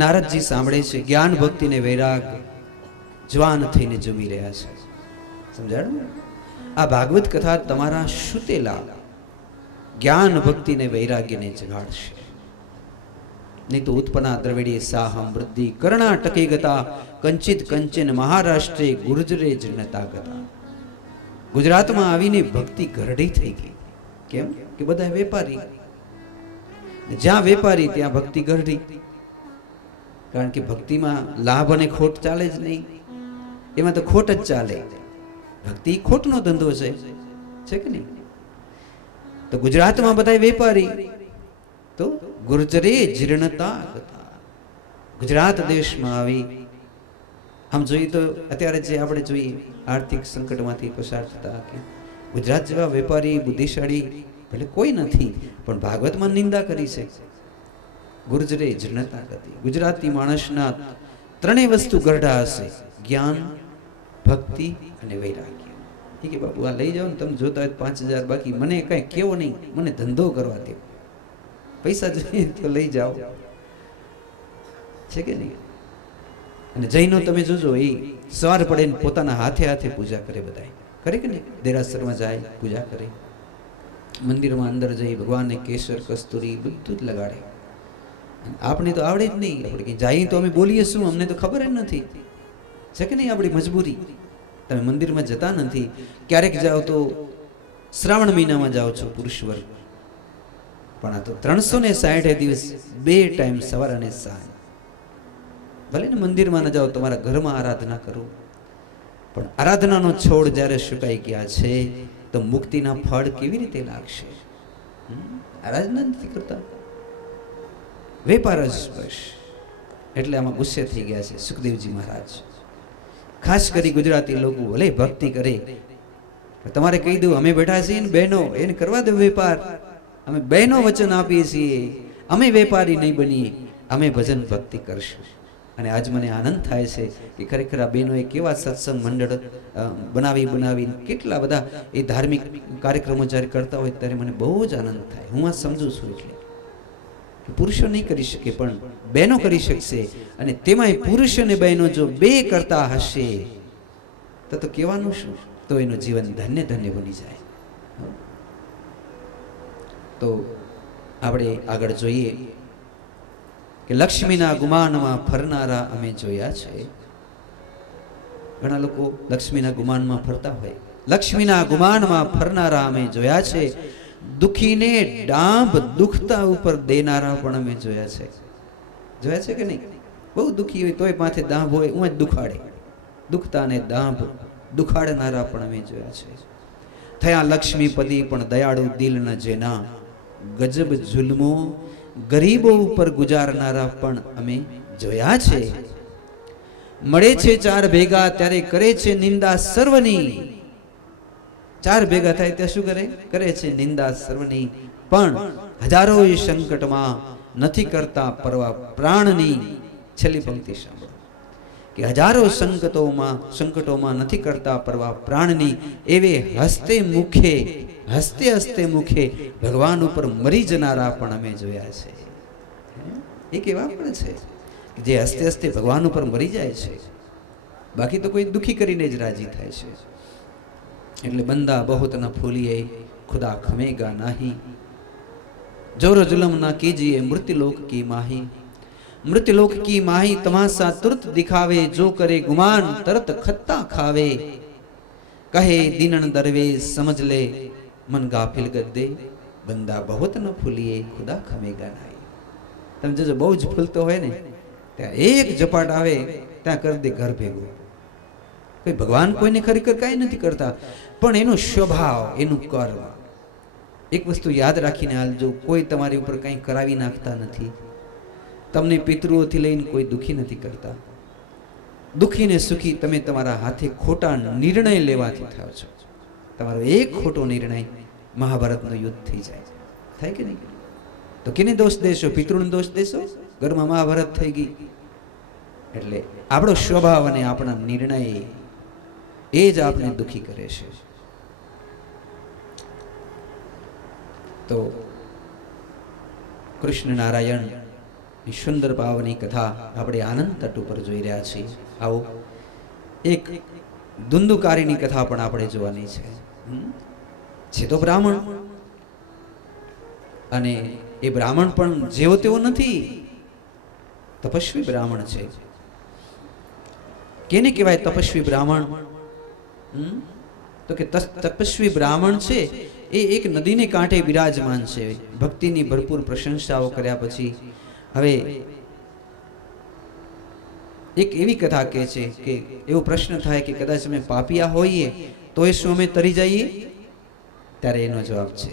નારદજી સાંભળે છે જ્ઞાન ભક્તિ ને વૈરાગ જવાન થઈને જમી રહ્યા છે. સમજાયું? આ ભાગવત કથા તમારા શુતેલા જ્ઞાન ભક્તિ ને વૈરાગ્યને જગાડશે. નહીં તો ઉત્પન્ના દ્રવિડીએ સાહમ વૃદ્ધિ કર્ણાટકે ગતા કંચિત કંચન મહારાષ્ટ્રે ગુર્જરે જનતા ગતા. ગુજરાતમાં આવીને ભક્તિ ઘરડી થઈ ગઈ. કેમ કે બધા વેપારી, જ્યાં વેપારી ત્યાં ભક્તિ ઘરડી. કારણ કે ભક્તિમાં લાભ અને ખોટ ચાલે જ નહીં, એમાં તો ખોટ જ ચાલે. ભક્તિ ખોટનો ધંધો છે કે નહીં? તો ગુજરાતમાં બધા વેપારી, તો ગુર્જરે જીર્ણતા ગતા. ગુજરાત દેશમાં આવી આમ જોઈએ તો અત્યારે જે આપણે જોઈએ આર્થિક સંકટમાંથી પસાર થતા, કે ગુજરાત જેવા વેપારી બુદ્ધિશાળી ભલે કોઈ નથી, પણ ભાગવતમાં નિંદા કરી છે. ગુર્જરે જીર્ણતા ગતિ. ગુજરાતી માણસના ત્રણેય વસ્તુ ગરડા હશે: જ્ઞાન, ભક્તિ અને વૈરાગ્ય. ઠીક છે બાપુ, આ લઈ જાઓ ને, તમે જોતા હોય 5,000, બાકી મને કઈ કેવો નહીં, મને ધંધો કરવા દે. પૈસા જોઈએ તો લઈ જાઓ, છે કે નહીં? અને જૈનો તમે જોજો, એ સવાર પડે ને પોતાના હાથે હાથે પૂજા કરે. બધા કરે કે નહીં? દેરાસરમાં જાય, પૂજા કરે. મંદિરમાં અંદર જઈ ભગવાનને કેસર, કસ્તુરી બધું જ લગાડે. આપણે તો આવડે જ નહીં. આપણે કઈ જઈએ તો અમે બોલીએ શું, અમને તો ખબર જ નથી, છે કે નહીં? આપણી મજબૂરી. તમે મંદિરમાં જતા નથી, ક્યારેક જાઓ તો શ્રાવણ મહિનામાં જાઓ છો પુરુષ વર્ગ, પણ આ તો 360 દિવસ 2 ટાઈમ સવાર અને સાંજ. ભલે ને મંદિરમાં ન જાઓ, તમારા ઘરમાં આરાધના કરો, પણ આરાધનાનો છોડ જ્યારે સુકાઈ ગયા છે તો મુક્તિના ફળ કેવી રીતે લાગશે? આરાધના નથી કરતા, વેપાર જ બસ. એટલે આમાં ગુસ્સે થઈ ગયા છે સુખદેવજી મહારાજ. ખાસ કરી ગુજરાતી લોકો ભલે ભક્તિ કરે, તમારે કહી દઉં, અમે બેઠા છીએ ને બહેનો, એને કરવા દો વેપાર. અમે બહેનો વચન આપીએ છીએ, અમે વેપારી નહીં બનીએ, અમે ભજન ભક્તિ કરશું. અને આજ મને આનંદ થાય છે કે ખરેખર આ બહેનોએ કેવા સત્સંગ મંડળ બનાવી કેટલા બધા એ ધાર્મિક કાર્યક્રમો જ્યારે કરતા હોય ત્યારે મને બહુ જ આનંદ થાય. હું આ સમજુ છું. એટલે પુરુષો નહીં કરી શકે, પણ બહેનો કરી શકશે. અને તેમાંય પુરુષ અને બહેનો જો બે કરતા હશે તો કહેવાનું શું? તો એનું જીવન ધન્ય ધન્ય બની જાય. તો આપણે આગળ જોઈએ કે લક્ષ્મીના ગુમાનમાં ફરનારા અમે જોયા છે. ઘણા લોકો લક્ષ્મીના ગુમાનમાં ફરતા હોય. લક્ષ્મીના ગુમાનમાં ફરનારા અમે જોયા છે. દુખીને ડાંભ દુખતા ઉપર દેનારા પણ અમે જોયા છે. જોયા છે કે નહીં? બહુ દુખી હોય તોય માથે દાંભ હોય, હું જ દુખાડે. દુખતાને દાંભ દુખાડનારા પણ અમે જોયા છે. થયા લક્ષ્મીપતિ પણ દયાળુ દિલ ન જેના, ગજબ જુલ્મો ગરીબો ઉપર ગુજારનારા પણ અમે જોયા છે. મળે છે ચાર ભેગા ત્યારે કરે છે નિંદા સર્વની. ચાર ભેગા થાય ત્યાં શું કરે છે નિંદા સર્વની. પણ હજારો સંકટમાં નથી કરતા પરવા પ્રાણની. છેલ્લી પંક્તિ સાંભળો કે હજારો સંકટોમાં નથી કરતા પરવા પ્રાણની. એવે હસ્તે મુખે ભગવાન ઉપર મરી જનારા પણ અમે જોયા છે. એ કેવા પણ છે જે હસ્તે હસ્તે ભગવાન ઉપર મરી જાય છે, બાકી તો કોઈ દુખી કરીને જ રાજી થાય છે. એટલે બંદા બહુત ન ફૂલીએ ખુદા ખમેગા નાહી, જોર જુલમ ના કીજીએ મૃત્યુલોક કી માહી. મૃત્યુલોક કી માહી તમાશા તુરત દિખાવે, જો કરે ગુમાન તરત ખત્તા ખાવે. કહે દીનણ દરવે સમજ લે મન ગાફિલ ગદ્દે, બંદા બહુત ન ફૂલીએ ખુદા ખમેગા નાહી. તમે જોજો બહુ જ ફૂલતો હોય ને ત્યાં એક ઝપાટ આવે ત્યાં કરી દે ઘર ભેગું. કોઈ ભગવાન કોઈને ખરેખર કાંઈ નથી કરતા, પણ એનો સ્વભાવ, એનું કર્મ. એક વસ્તુ યાદ રાખીને હાલજો, કોઈ તમારી ઉપર કંઈ કરાવી નાખતા નથી. તમને પિતૃઓથી લઈને કોઈ દુઃખી નથી કરતા. દુઃખી ને સુખી તમે તમારા હાથે ખોટા નિર્ણય લેવાથી થાવ છો. તમારો એક ખોટો નિર્ણય મહાભારતનું યુદ્ધ થઈ જાય. થાય કે નહીં? તો કેને દોષ દેશો? પિતૃને દોષ દેશો? ઘરમાં મહાભારત થઈ ગઈ. એટલે આપણો સ્વભાવ અને આપણા નિર્ણય એ જ આપણે દુખી કરે છે. તો કૃષ્ણ નારાયણ સુંદર ભાવની કથા આપણે આનંદ તટ ઉપર જોઈ રહ્યા છીએ. આવો એક ધુંધુકારીની કથા પણ આપણે જોવાની છે તો બ્રાહ્મણ, અને એ બ્રાહ્મણ પણ જેવો તેવો નથી, તપસ્વી બ્રાહ્મણ છે. કેને કહેવાય તપસ્વી બ્રાહ્મણ? તો કે તપસ્વી બ્રાહ્મણ છે એ એક નદીને કાંઠે બિરાજમાન છે. ભક્તિની ભરપૂર પ્રશંસાઓ કર્યા પછી હવે એક એવી કથા કહે છે કે એવો પ્રશ્ન થાય કે કદાચ અમે પાપિયા હોઈએ તો એ શું અમે તરી જઈએ? ત્યારે એનો જવાબ છે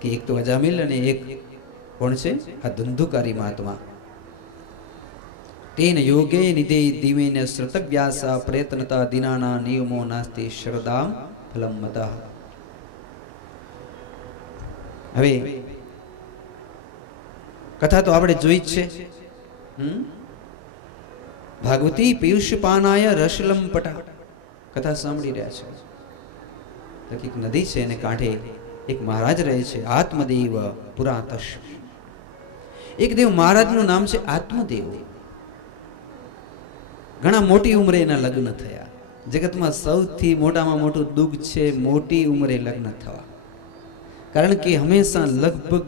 કે એક તો અજામિલ અને એક કોણ છે? આ ધુંધુકારી મહાત્મા. તેન યોગે નિધે દિવેન શ્રુતવ્યાસા પ્રયત્નતા દિનાના નિયમો નાસ્તિ શ્રદ્ધામ ફલમ મતઃ. હવે કથા તો આપણે જોઈ જ છે. ભાગવતી પિયુષપાનાય રસલંપટા કથા સાંભળી રહ્યા છે. એક નદી છે અને કાંઠે એક મહારાજ રહે છે, આત્મદેવ પુરાતશ. એક દેવ મહારાજનું નામ છે આત્મદેવ. ઘણા મોટી ઉંમરે એના લગ્ન થયા. જગતમાં સૌથી મોટામાં મોટું દુઃખ છે મોટી ઉંમરે લગ્ન થવા. કારણ કે હંમેશા લગભગ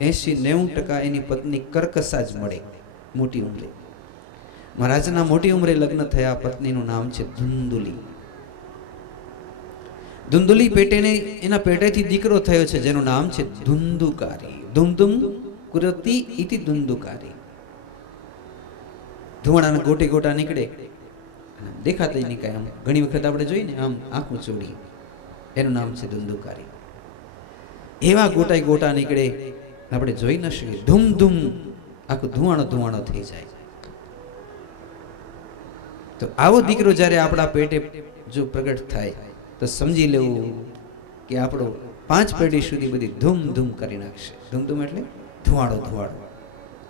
80-90% એની પત્ની કર્કશા જ મળે મોટી ઉંમરે. મહારાજના મોટી ઉંમરે લગ્ન થયા. પત્નીનું નામ છે ધુંધુલી. ધુંધુલી પેટેને એના પેટેથી દીકરો થયો છે જેનું નામ છે ધુંધુકારી. ધુમધુમ કુરતી ઇતિ ધુંધુકારી. ધુવાણાના ગોટે ગોટા નીકળે, દેખાતા નહીં કાંઈ. આમ ઘણી વખત આપણે જોઈએ ને, આમ આંખું ચોડી, એનું નામ છે ધુંધુકારી. એવા ગોટા ગોટા નીકળે, આપણે જોઈ ન શકીએ. ધૂમ ધૂમ આખું ધુવાણો ધુવાણો થઈ જાય. તો આવો દીકરો જ્યારે આપણા પેટે જો પ્રગટ થાય તો સમજી લેવું કે આપણો 5 પેઢી સુધી બધી ધૂમ ધૂમ કરી નાખશે. ધૂમ ધૂમ એટલે ધુવાડો ધુવાડો.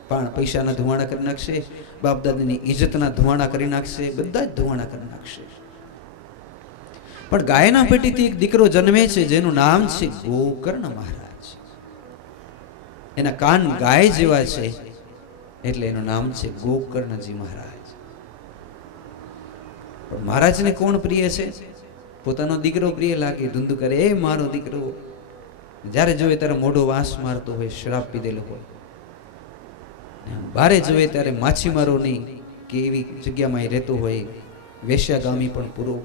પણ પૈસાના ધુવાડા કરી નાખશે, બાપ દાદાની ઇજ્જતના ધુવાડા કરી નાખશે, બધા જ ધુવાડા કરી નાખશે. પણ ગાયના પેટીથી એક દીકરો જન્મે છે જેનું નામ છે ગોકર્ણ મહારાજ. એના કાન ગાય જેવા છે એટલે એનું નામ છે ગોકર્ણજી મહારાજ. પણ મહારાજને કોણ પ્રિય છે? પોતાનો દીકરો પ્રિય લાગે. ધુંધુ કરે, એ મારો દીકરો. જ્યારે જોવે ત્યારે મોઢો વાસ મારતો હોય, શરાબ પીધેલો હોય. બારે જોવે ત્યારે માછીમારોની કે એવી જગ્યામાં રહેતો હોય, વેશ્યાગામી પણ પૂરો.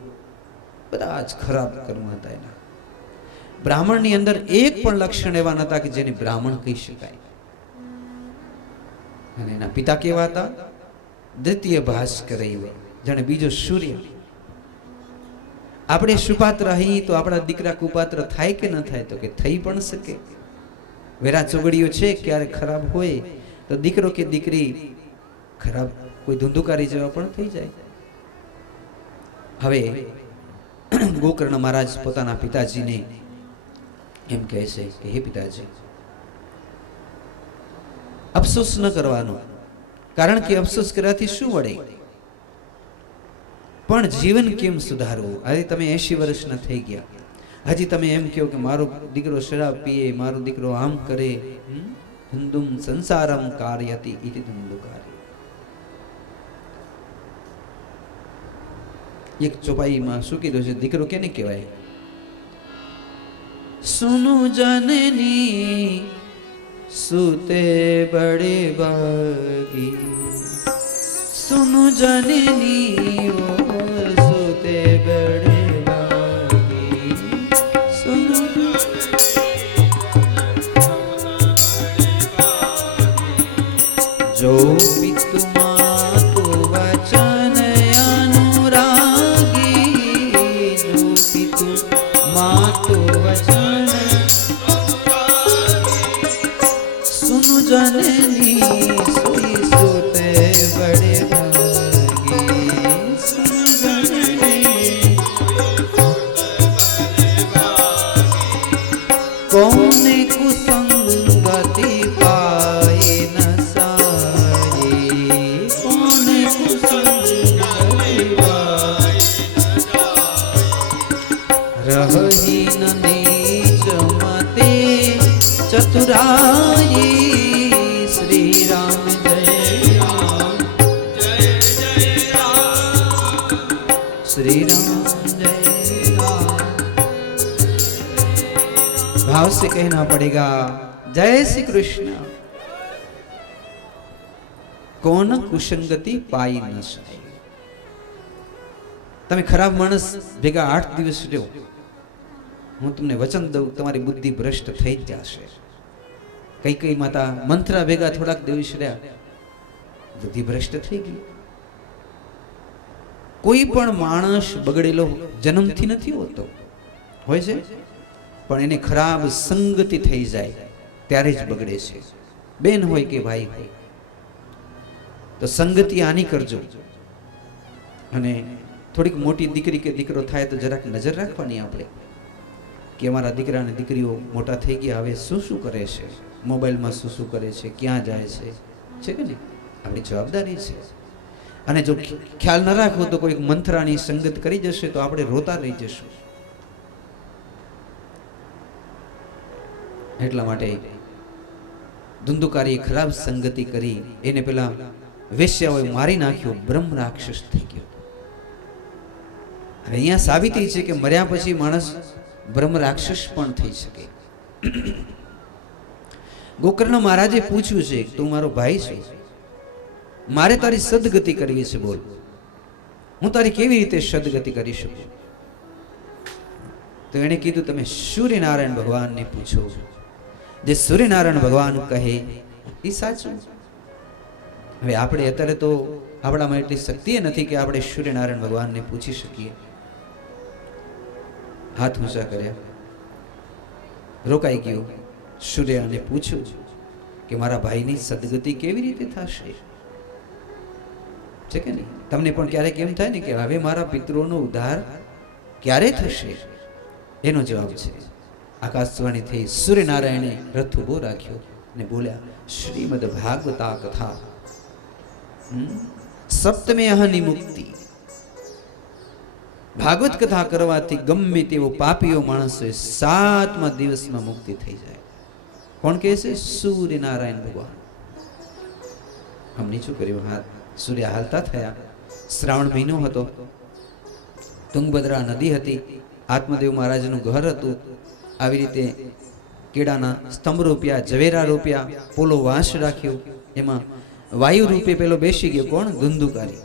બધા જ ખરાબ કર્મ હતા એના. બ્રાહ્મણની અંદર એક પણ લક્ષણ એવા નહોતા કે જેને બ્રાહ્મણ કહી શકાય. અને એના પિતા કેવા હતા? દ્વિતીય ભાસ્કર, જાણે બીજો સૂર્ય. આપણે સુપાત્ર અહીં તો આપણા દીકરા કુપાત્ર થાય કે ન થાય? તો કે થઈ પણ શકે. વેરા ચોગડીઓ છે ક્યારે ખરાબ હોય તો દીકરો કે દીકરી ખરાબ કોઈ ધુંધુકારી જેવા પણ થઈ જાય. હવે ગોકર્ણ મહારાજ પોતાના પિતાજીને એમ કહે છે કે હે પિતાજી, અફસોસ ન કરવાનો, કારણ કે અફસોસ કરવાથી શું વળે? પણ જીવન કેમ સુધારવું? આજે તમે 80 વર્ષના થઈ ગયા, હજી તમે એમ કહો કે મારો દીકરો શરાબ પીએ, મારો દીકરો આમ કરે. ધુંધુમ સંસારમ કાર્યતિ ઇતિ ધુંધુકારી. એક ચોપાઈમાં શું કીધું છે? દીકરો કેને કહેવાય? સુનુ જનની સુતે બડે ભાગી. સુનુ જનની ઓ સુતે બડે ભાગી. સુનુ જો પિતુ માતુ વચન અનુરાગી. જો પિતુ માતુ વચન સુનુ જનની સુઈ સુતે બડે ભાગી. સુનુ રહી નીચ મતે ચતુરાઈ શ્રી રામ જય રામ જય જય રામ શ્રી રામ जय राम। भाव से कहना पड़ेगा जय श्री कृष्ण। कौन कुसंगति पाई न सके। તમે ખરાબ માણસ ભેગા 8 દિવસ રહ્યો, હું તમને વચન દઉં તમારી બુદ્ધિ ભ્રષ્ટ થઈ જ જશે। કઈ માતા મંત્રા ભેગા થોડાક દિવસ રહ્યા, બુદ્ધિ ભ્રષ્ટ થઈ ગઈ। કોઈ પણ માણસ બગડેલો જન્મથી નથી હોતો, હોય છે, પણ એને ખરાબ સંગતિ થઈ જાય ત્યારે જ બગડે છે। બેન હોય કે ભાઈ હોય, તો સંગતિ આની કરજો। અને થોડીક મોટી દીકરી કે દીકરો થાય તો જરાક નજર રાખવાની આપણે કે અમારા દીકરા અને દીકરીઓ મોટા થઈ ગયા, હવે શું શું કરે છે, મોબાઈલમાં શું શું કરે છે, ક્યાં જાય છે કે નહીં, આપણી જવાબદારી છે। અને જો ખ્યાલ ન રાખો તો કોઈ મંત્રાની સંગત કરી જશે તો આપણે રોતા રહી જશું। એટલા માટે ધુંધુકારીએ ખરાબ સંગતિ કરી, એને પેલા વેશ્યાઓએ મારી નાખ્યો, બ્રહ્મ રાક્ષસ થઈ ગયો। હવે અહીંયા સાબિતી છે કે મર્યા પછી માણસ બ્રહ્મ રાક્ષસ પણ થઈ શકે। ગોકર્ણ મહારાજે પૂછ્યું છે, તું મારો ભાઈ છે, મારે તારી સદગતિ કરવી છે, બોલ હું તારી કેવી રીતે સદગતિ કરી શકું? તો એણે કીધું તમે સૂર્યનારાયણ ભગવાનને પૂછો, જે સૂર્યનારાયણ ભગવાન કહે એ સાચું। હવે આપણે અત્યારે તો આપણામાં એટલી શક્તિ નથી કે આપણે સૂર્યનારાયણ ભગવાનને પૂછી શકીએ। હાથ ઊંચા કર્યા, રોકાઈ ગયો, સૂર્યને પૂછ્યું કે મારા ભાઈની સદગતિ કેવી રીતે થશે, છે કે નહીં? તમને પણ ક્યારેક એમ થાય ને કે હવે મારા પિતૃઓનો ઉદ્ધાર ક્યારે થશે? એનો જવાબ છે આકાશવાણી થઈ, સૂર્યનારાયણે રથ ઉભો રાખ્યો અને બોલ્યા, શ્રીમદ ભાગવતા કથા સપ્તમે અહની મુક્તિ। ભાગવત કથા કરવાથી ગમે તેવો પાપીઓ માણસ હોય 7મા દિવસમાં મુક્તિ થઈ જાય। કોણ કહે છે? સૂર્યનારાયણ ભગવાન। આમ નીચું કર્યું હાથ, સૂર્ય હાલતા થયા। શ્રાવણ મહિનો હતો, તુંગભદ્રા નદી હતી, આત્મદેવ મહારાજનું ઘર હતું। આવી રીતે કેળાના સ્તંભ રોપ્યા, ઝવેરા રોપ્યા, પોલો વાંસ રાખ્યો, એમાં વાયુ રૂપે પેલો બેસી ગયો। કોણ? ધુંધુકારી।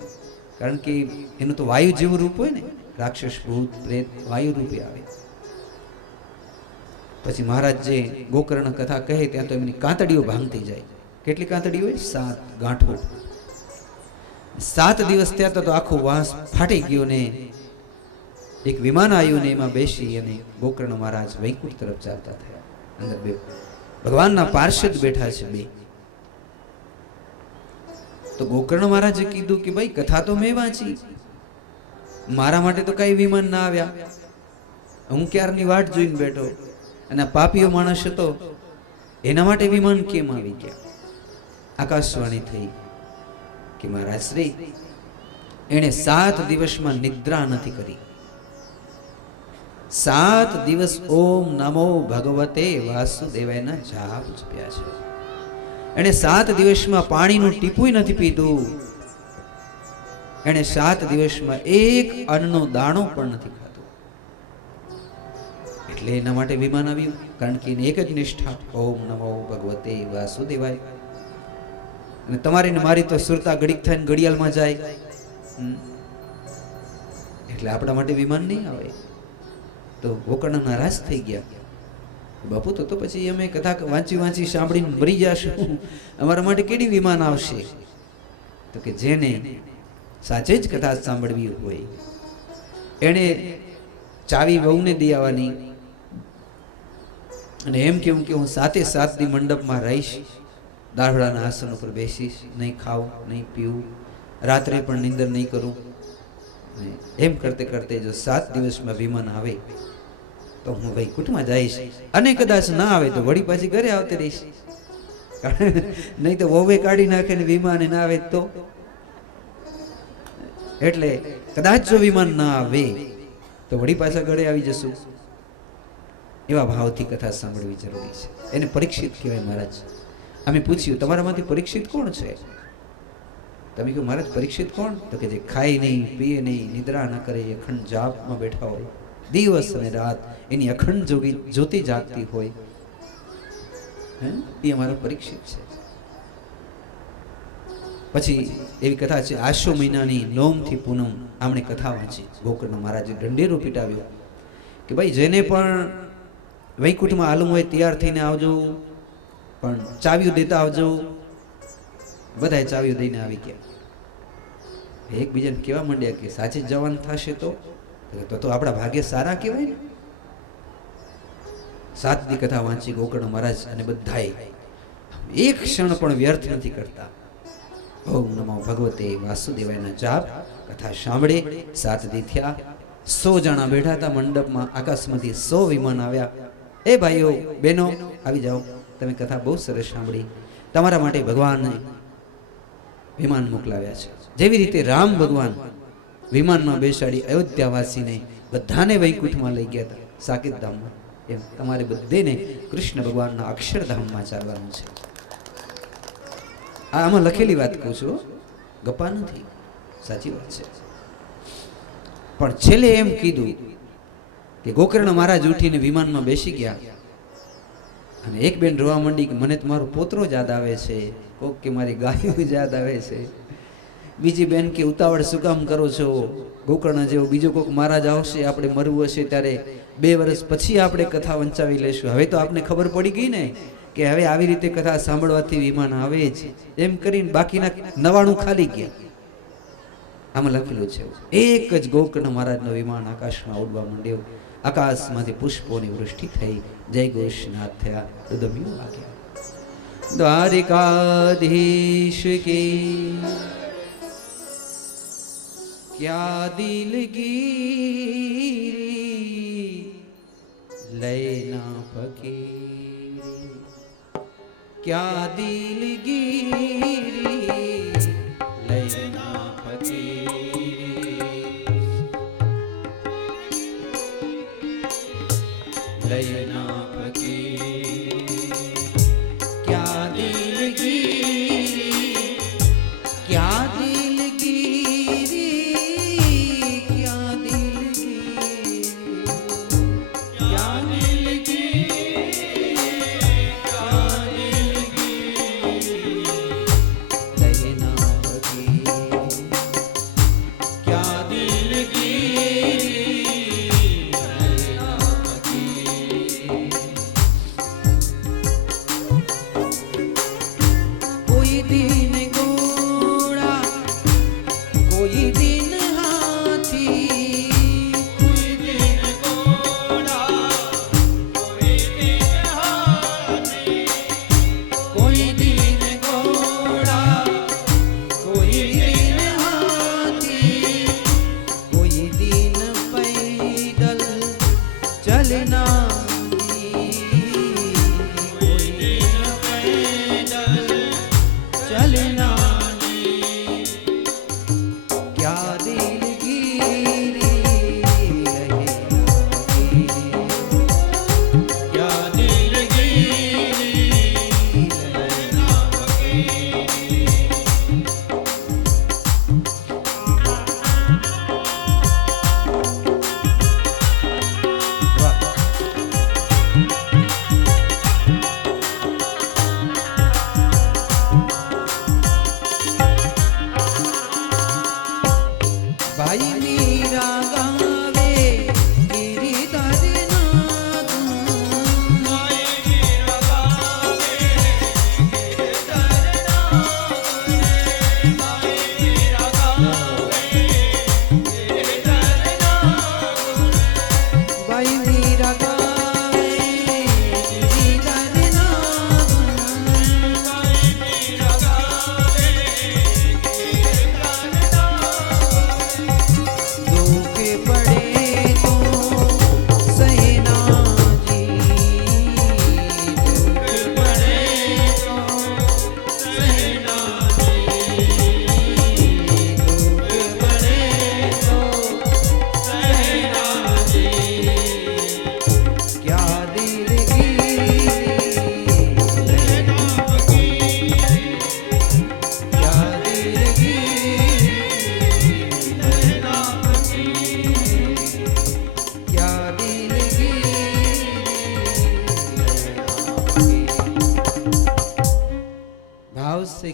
કારણ કે એનું તો વાયુ જેવું રૂપ હોય ને, રાક્ષસ ભૂત પ્રેત વાયુ રૂપે આવે। પછી મહારાજ જે ગોકર્ણ કથા કહે ત્યાં તો એમની કાંતડીઓ ભાંગતી જાય। કેટલી કાંતડીઓ હોય? 7 ગાંઠો। 7 દિવસ થયા તો આખો વાંસ ફાટી ગયો ને એક વિમાન આવ્યું ને એમાં બેસી અને ગોકર્ણ મહારાજ વૈકુંઠ તરફ ચાલતા થયા। અંદર બે ભગવાનના પાર્ષદ બેઠા છે બે। તો ગોકર્ણ મહારાજે કીધું કે ભાઈ કથા તો મેં વાંચી, મારા માટે તો કઈ વિમાન ના આવ્યા, હું ક્યારની વાટ જોઈને બેઠો, અને આ પાપીઓ માણસ હતો એના માટે વિમાન કેમ આવી ગયા? આકાશવાણી થઈ કે મહારાજ શ્રી એણે 7 દિવસમાં નિદ્રા નથી કરી। 7 દિવસ ઓમ નમો ભગવતે વાસુદેવાયના જાપ જપ્યા છે। એણે 7 દિવસમાં પાણીનું ટીપું નથી પીધું। એણે 7 દિવસમાં એક અન્નનો દાણો પણ નથી ખાધો। એટલે એના માટે વિમાન આવ્યું, કારણ કે એની એક જ નિષ્ઠા, ઓમ નમો ભગવતે વાસુદેવાય। અને તમારી ને મારી તો સુરતા ઘડીક થઈને ઘડિયાળમાં જાય, એટલે આપણા માટે વિમાન નહીં આવે। તો ગોકર્ણ નારાજ થઈ ગયા, બાપુ તો પછી અમે કથા વાંચી સાંભળીને મરી જશું, અમારા માટે કેવી વિમાન આવશે? તો કે જેને સાચે જ કથા સાંભળવી હોય એને ચાવી વહુને દઈ આવવાની, અને એમ કેવું કે હું 7 દી મંડપમાં રહીશ, દાળવડાના આસન ઉપર બેસીશ, નહીં ખાવું નહીં પીવું, રાત્રે પણ નિંદર નહીં કરું। એમ કરતે કરતે જો 7 દિવસમાં વિમાન આવે તો હું વૈકુંઠમાં જઈશ, અને કદાચ ના આવે તો વળી પાછી ઘરે આવતી રહીશ। નહીં તો વહુએ કાઢી નાખે ને વિમાન ના આવે તો। એટલે કદાચ જો વિમાન ના આવે તો વળી પાછા ગળે આવી જશું. એવા ભાવથી કથા સાંભળવી જરૂરી છે. એને પરીક્ષિત કહેવાય મહારાજ. અમે પૂછ્યું તમારામાંથી પરીક્ષિત કોણ છે? તમે કહ્યું મહારાજ પરીક્ષિત કોણ? તો કે જે ખાય નહીં, પીએ નહીં, નિદ્રા ન કરે, અખંડ જાપમાં બેઠા હોય, દિવસ અને રાત એની અખંડ જ્યોતિ જાગતી હોય, એ અમારો પરીક્ષિત છે. પછી એવી કથા છે, આશો મહિનાની નોમથી પૂનમ આમણે કથા વાંચી. ગોકર્ણ મહારાજે દંડેરો પીટાવ્યો કે ભાઈ જેને પણ વૈકુંઠમાં આલુમ હોય તૈયાર થઈને આવજો, પણ ચાવીઓ દેતા આવજો. બધાએ ચાવીઓ દઈને આવી ગયા. એકબીજાને કહેવા માંડ્યા કે સાચે જ જવાનું થશે તો આપણા ભાગ્ય સારા કહેવાય ને. 7 દી કથા વાંચી ગોકર્ણ મહારાજ અને બધાએ એક ક્ષણ પણ વ્યર્થ નથી કરતા. ઓમ નમો ભગવતે વાસુદેવાયના જાપ કથા સાંભળે. 7 દી થયા. 100 જણા બેઠા હતા મંડપમાં. આકાશમાંથી 100 વિમાન આવ્યા. એ ભાઈઓ બહેનો આવી જાઓ, તમે કથા બહુ સરસ સાંભળી, તમારા માટે ભગવાને વિમાન મોકલાવ્યા છે. જેવી રીતે રામ ભગવાન વિમાનમાં બેસાડી અયોધ્યાવાસીને બધાને વૈકુંઠમાં લઈ ગયા હતા, સાકેત ધામમાં, એમ તમારે બધેને કૃષ્ણ ભગવાનના અક્ષરધામમાં ચાલવાનું છે. આમાં લખેલી વાત કહું છું, ગપ્પા નથી, સાચી વાત છે. પણ છેલ્લે એમ કીધું કે ગોકર્ણ મહારાજ ઉઠીને વિમાનમાં બેસી ગયા અને એક બેન રોવા માંડી કે મને તમારો પોતરો જ યાદ આવે છે, કોક કે મારી ગાયો જ યાદ આવે છે. બીજી બેન કે ઉતાવળ શું કામ કરો છો? ગોકર્ણ જેવો બીજો કોક મહારાજ આવશે, આપણે મરવું હશે ત્યારે 2 વર્ષ પછી આપણે કથા વંચાવી લેશું. હવે તો આપને ખબર પડી ગઈ ને કે હવે આવી રીતે કથા સાંભળવાથી વિમાન આવે જ. એમ કરીને બાકીના 99 ખાલી ગયા. આમાં લખેલું છે, એક જ ગોકર્ણ મહારાજનો વિમાન આકાશમાં ઉડવા માંડ્યો. આકાશમાંથી પુષ્પોની વૃષ્ટિ થઈ. જય ગોષનાથ થયા. દુદમ્યું વાગ્યા. દ્વારિકાધીશ કી क्या दिलगीरी लैना फकीरी, क्या दिलगीरी लैना फकीरी, लैना फकीरी, क्या दिलगीरी, क्या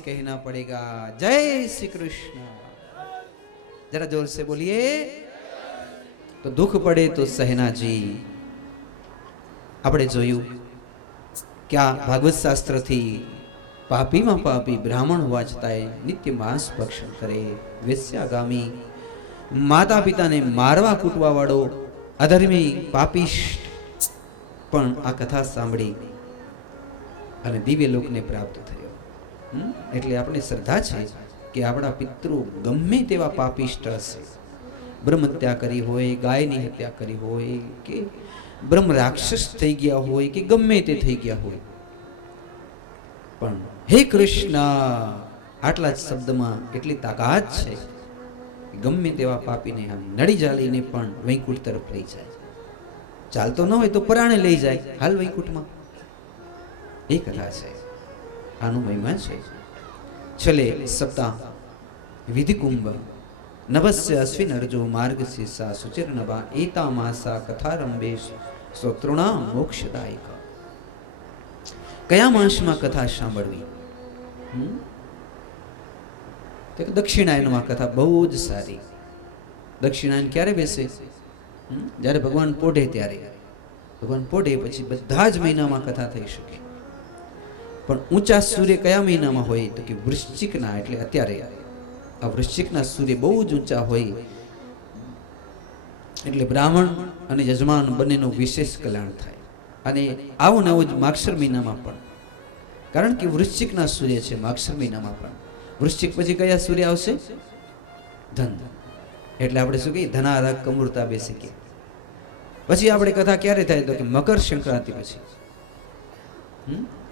कहना पड़ेगा जय श्री कृष्ण। जरा जोर से बोलिए। तो दुख पड़े तो सहना जी। આપણે જોયું કે આ ભાગવત શાસ્ત્રથી પાપીમાં પાપી બ્રાહ્મણ હોવા છતાંય નિત્ય માંસ ભક્ષણ કરે, વેશ્યાગામી, માતા પિતાને મારવા કૂટવા વાળો અધર્મી પાપિષ્ટ પણ આ કથા સાંભળી અને દિવ્ય લોકને પ્રાપ્ત થયો. એટલે આપણે શ્રદ્ધા છે કે આપણા પિતૃ ગમે તેવા પાપિષ્ટ હશે, બ્રહ્મ હત્યા કરી હોય, ગાયની હત્યા કરી હોય, કે બ્રહ્મ રાક્ષસ થઈ ગયા હોય, કે ગમે તે થઈ ગયા હોય, પણ હે કૃષ્ણ આટલા જ શબ્દમાં એટલી તાકાત છે કે ગમે તેવા પાપીને આમ નડી જાળીને પણ વૈકુંઠ તરફ લઈ જાય. ચાલતો ન હોય તો પરાણે લઈ જાય, હાલ વૈકુંઠમાં. એ કથા છે, આનો મહિમા છે. છેલ્લે સપ્તાહ વિધિ કુંભ નવસ્ય અશ્વિન અર્જો માર્ગશીર્ષા સુચિર્નવા એતા માસા કથારંભેશ સ્તોત્રુણા મોક્ષદાયક. કયા માસમાં કથા સાંભળવી? તો દક્ષિણાયનમાં કથા બહુ જ સારી. દક્ષિણાયન ક્યારે બેસે? જ્યારે ભગવાન પોઢે ત્યારે. ભગવાન પોઢે પછી બધા જ મહિનામાં કથા થઈ શકે. પણ ઊંચા સૂર્ય કયા મહિનામાં હોય? તો કે વૃશ્ચિકના. એટલે અત્યારે આ વૃશ્ચિકના સૂર્ય બહુ જ ઊંચા હોય, એટલે બ્રાહ્મણ અને યજમાન બંનેનું વિશેષ કલ્યાણ થાય. અને આવું ને આવું જ માગશર મહિનામાં પણ, કારણ કે વૃશ્ચિકના સૂર્ય છે માગશર મહિનામાં પણ. વૃશ્ચિક પછી કયા સૂર્ય આવશે? ધન. એટલે આપણે શું કહીએ? ધનારક કમૂરતા બેસી કે પછી આપણે કથા ક્યારે થાય? તો કે મકર સંક્રાંતિ પછી.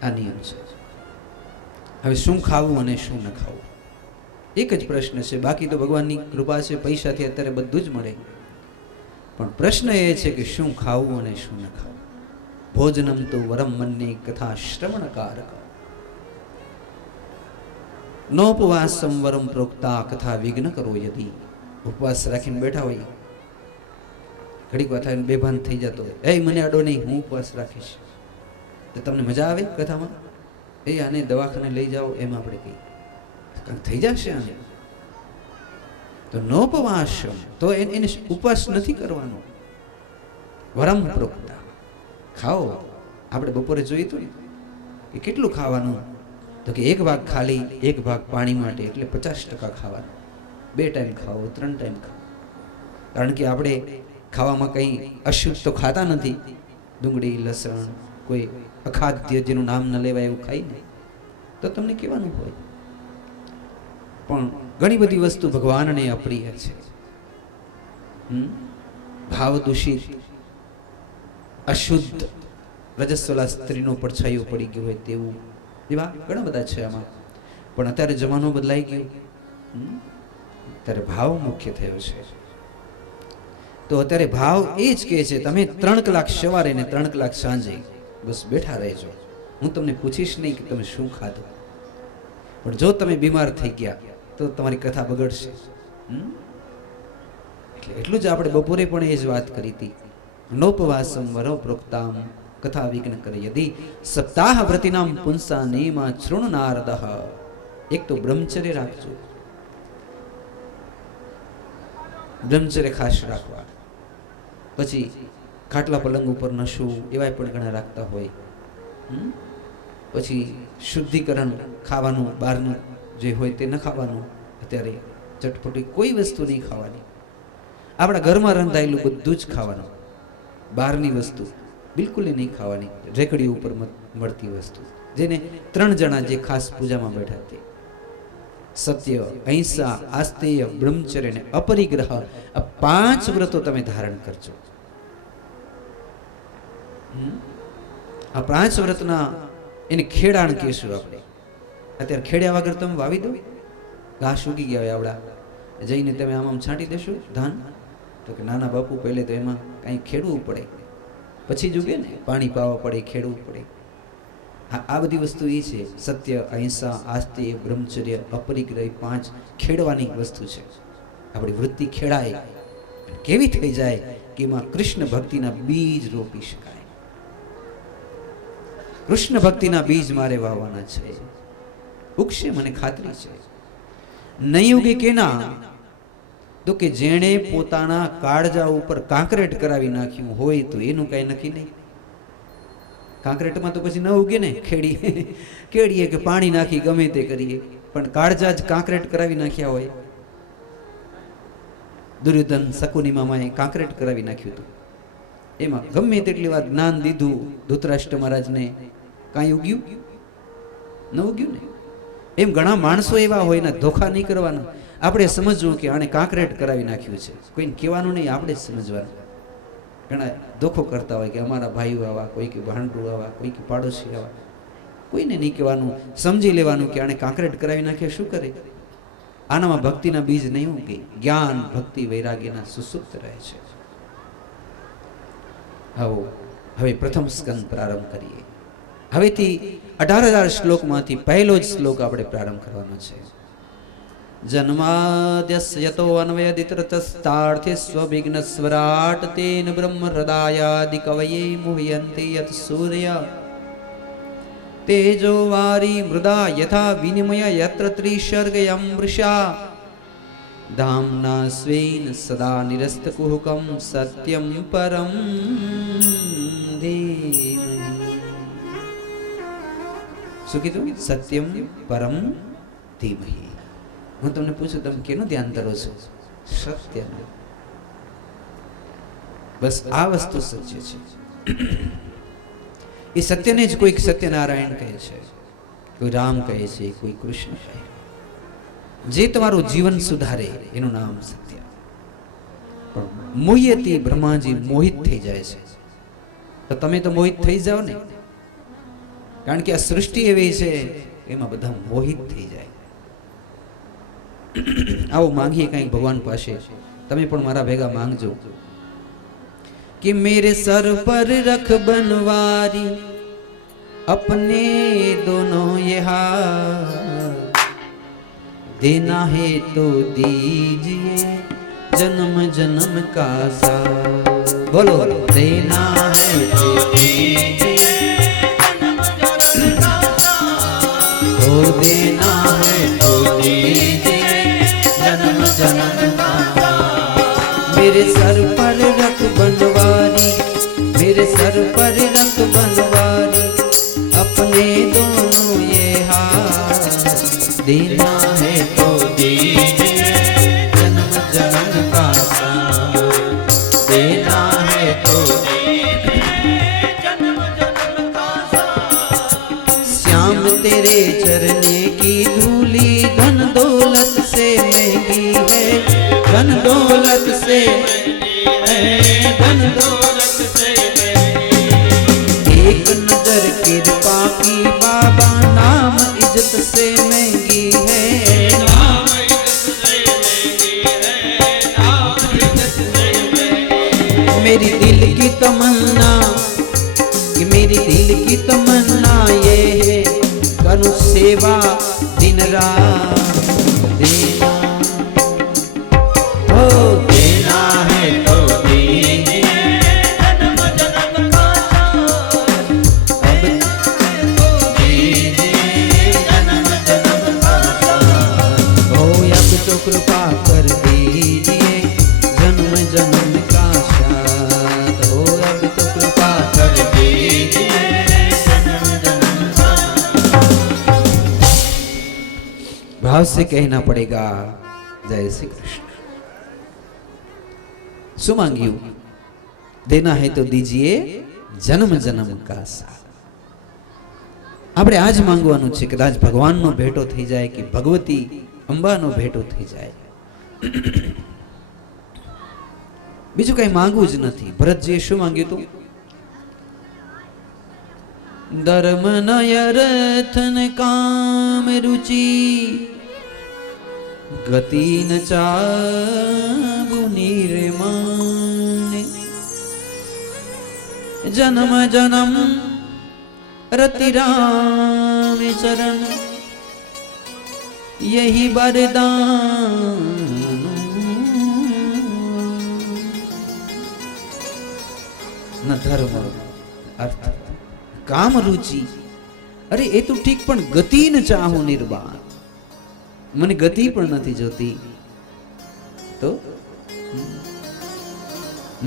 આ નિયમ છે. હવે શું ખાવું અને શું ન ખાવું એક જ પ્રશ્ન છે. બાકી તો ભગવાનની કૃપા છે, પૈસાથી અત્યારે બધું જ મળે. પણ પ્રશ્ન એ છે કે શું ખાવું અને શું ન ખાવું. ભોજનમ તો વરમ મન્ને કથા શ્રવણકારક નોપવાસમ વરમ પ્રોક્તા કથા વિઘ્ન કરો યદી. ઉપવાસ રાખીને બેઠા હોય, ઘડીક વાર થઈને બેભાન થઈ જતો હોય, એ મને અડો નહીં, હું ઉપવાસ રાખીશ. તો તમને મજા આવે કથામાં? એ આને દવાખાને લઈ જાઓ એમ આપણે કહીએ, થઈ જશે આને. તો નોપવાસમ તો એને ઉપવાસ નથી કરવાનો. વરમ પ્રોક્તા ખાઓ. આપણે બપોરે જોયું હતું કે કેટલું ખાવાનું? તો કે એક ભાગ ખાલી, એક ભાગ પાણી માટે, એટલે 50% ખાવાનું. 2 ટાઈમ ખાઓ, 3 ટાઈમ ખાઓ. કારણ કે આપણે ખાવામાં કંઈ અશુદ્ધ તો ખાતા નથી. ડુંગળી, લસણ, કોઈ અખાદ્ય જેનું નામ ન લેવાય એવું ખાઈ નહીં તો તમને કહેવાનું હોય. પણ ઘણી બધી વસ્તુ ભગવાનને અપ્રિય છે. ભાવ દૂષિત, અશુદ્ધ, રજસ્વલા સ્ત્રીનો પડછાયો પડી ગયો હોય તેવું, એવા ઘણા બધા છે આમાં. પણ અત્યારે જમાનો બદલાઈ ગયો, અત્યારે ભાવ મુખ્ય થયો છે. તો અત્યારે ભાવ એ જ કહે છે તમે 3 કલાક સવારે ને 3 કલાક સાંજે બસ બેઠા રહેજો. હું તમને પૂછીશ નહીં કે તમે શું ખાધું, પણ જો તમે બીમાર થઈ ગયા તો તમારી કથા બગડશે. એટલે એટલું જ આપણે બપોરે પણ એ જ વાત કરી હતી. નોપવાસમ વરો પ્રોક્તામ કથા વિઘ્ન કરે યદી સપ્તાહ વ્રતિનામ પુંસા નેમા શૃણનારદઃ. એક તો બ્રહ્મચર્ય રાખજો, બ્રહ્મચર્ય ખાસ રાખવા. પછી ખાટલા પલંગ ઉપર નશું એવાય પણ ઘણા રાખતા હોય. પછી શુદ્ધિકરણ, ખાવાનું બહારનું જે હોય તે ન ખાવાનું. અત્યારે ચટપટી કોઈ વસ્તુ નહીં ખાવાની. આપણા ઘરમાં રંધાયેલું બધું જ ખાવાનું, બહારની વસ્તુ બિલકુલ નહીં ખાવાની. રેકડી ઉપર મળતી વસ્તુ, જેને 3 જણા જે ખાસ પૂજામાં બેઠા તે સત્ય, અહિંસા, આસ્તેય, બ્રહ્મચર્ય ને અપરિગ્રહ, આ 5 વ્રતો તમે ધારણ કરજો. આ 5 વ્રતના એને ખેડાણ કહેશું આપણે. અત્યારે ખેડ્યા વગર તમે વાવી દો, ઘાસ ઉગી ગયા હોય આવડા, જઈને તમે આમ છાંટી દેશો ધાન? તો કે નાના બાપુ, પહેલે તો એમાં કાંઈ ખેડવું પડે, પછી જ ઉગે ને, પાણી પાવા પડે, ખેડવું પડે. હા, આ બધી વસ્તુ એ છે. સત્ય, અહિંસા, આસ્તેય, બ્રહ્મચર્ય, અપરિગ્રહ 5 ખેડવાની વસ્તુ છે. આપણી વૃત્તિ ખેડાય, કેવી થઈ જાય કે એમાં કૃષ્ણ ભક્તિના બીજ રોપી શકાય. કૃષ્ણ ભક્તિના બીજ મારે વાવવાના છે. ઉગશે, મને ખાતરી છે. નહીં ઉગે કેના? તો કે જેણે પોતાના કાળજા ઉપર કાંકરેટ કરાવી નાખ્યું હોય તો એનું કઈ નક્કી નહીં. કાંકરેટમાં તો પછી ન ઉગે ને. કેડીએ કે પાણી નાખી ગમે તે કરીએ, પણ કાળજા જ કાંકરેટ કરાવી નાખ્યા હોય. દુર્યોધન શકુની મામાએ કાંકરેટ કરાવી નાખ્યું હતું. એમાં ગમે તેટલી વાર જ્ઞાન દીધું ધૃતરાષ્ટ્ર મહારાજને, કાંઈ ઉગ્યું ન ઉગ્યું ને. એમ ઘણા માણસો એવા હોય ને, ધોખા નહીં કરવાના. આપણે સમજવું કે આણે કાંકરેટ કરાવી નાખ્યું છે, કોઈને કહેવાનું નહીં, આપણે જ સમજવાનું. ઘણા ધોખો કરતા હોય કે અમારા ભાઈઓ આવા, કોઈ કે ભાંડું આવા, કોઈ કે પાડોશી આવા, કોઈને નહીં કહેવાનું. સમજી લેવાનું કે આણે કાંકરેટ કરાવી નાખ્યા, શું કરે? આનામાં ભક્તિના બીજ નહીં ઉગે. જ્ઞાન, ભક્તિ, વૈરાગ્યના સુસુપ્ત રહે છે. હવે પ્રથમ સ્કંદ પ્રારંભ કરીએ. હવેથી 18,000 શ્લોકમાંથી પહેલો જ શ્લોક આપણે પ્રારંભ કરવાનો છે. જન્માદ્યસ્ય યતો અન્વયદિતરતસ્તાર્થે સ્વવિઘ્નસ્વરાટ તેન બ્રહ્મ હૃદયાદિ કવયે મુહ્યન્તિ યત સૂર્ય તેજો વારી મૃદા યથા વિનિમય યત્ર ત્રિસર્ગયં વૃષા ધામના સ્વેન સદા નિરસ્તકુહકમ સત્યમ પરમ ધીમહિ. શું કીધું? સત્યમ પરમ ધીમહિ. હું તમને પૂછું, તમે કેનું ધ્યાન ધરો છો? સત્યનું. બસ આ વસ્તુ સત્ય છે. એ સત્યને જ કોઈક સત્યનારાયણ કહે છે, કોઈ રામ કહે છે, કોઈ કૃષ્ણ કહે. જે તમારું જીવન સુધારે એનું નામ સત્ય. પણ મોહ્યથી બ્રહ્માજી મોહિત થઈ જાય છે, તો તમે તો મોહિત થઈ જાઓ ને. કારણ કે આ સૃષ્ટિ એવી છે, એમાં બધા મોહિત થઈ જાય. આવો માંગીએ કંઈક ભગવાન પાસે. તમે પણ મારા ભેગા માંગજો कि मेरे सर पर रख बनवारी अपने दोनों ये हाथ देना है तो दीजिए जन्म जन्म का साथ. बोलो देना है तो दीजिए तो देना है तो दीजिए जन्म जन्म का साथ. मेरे सर पर रख बनवारी, मेरे सर पर रख बनवारी अपने दोनों ये हाथ देना है तो दीजिए जन्म जन्म का साथ. देना है तो जन्म जन्म का साथ. श्याम तेरे चरने की धूली धन दौलत से महंगी है, धन दौलत से धन दौलत से एक नजर कृपा की बाबा नाम इज्जत से महंगी है, नाम इज्जत से महंगी है, नाम इज्जत से महंगी. मेरी दिल की तमन्ना कि मेरी दिल की तमन्ना ये है करूं सेवा दिन रात. देना हो देना है तो कृपा कर दीजिए जन्म जन्म का साथ. हो अब तो कृपा कर दीजिए जन्म जन्म का साथ. भाव से कहना पड़ेगा जय श्री कृष्ण. શું માંગ્યું? દેના હૈ તો દીજીએ જન્મ જન્મ કા સાથ. આપણે આજ માંગવાનું છે. કદાચ ભગવાનનો ભેટો થઈ જાય કે ભગવતી અંબાનો ભેટો થઈ જાય, બીજું કઈ માંગવું જ નથી. ભરતજીએ શું માંગ્યું હતું? ધર્મ નયરથન કામ રુચિ ગતિ ન ચાગુ નિર્માણ જન્મ જન્મ રતિ રામ ચરણ यही वरदान. न धर्म अर्थ काम रुचि અરે એ તો ઠીક, પણ ગતિ ન ચાહું નિર્બાણ, મને ગતિ પણ નથી જોતી, તો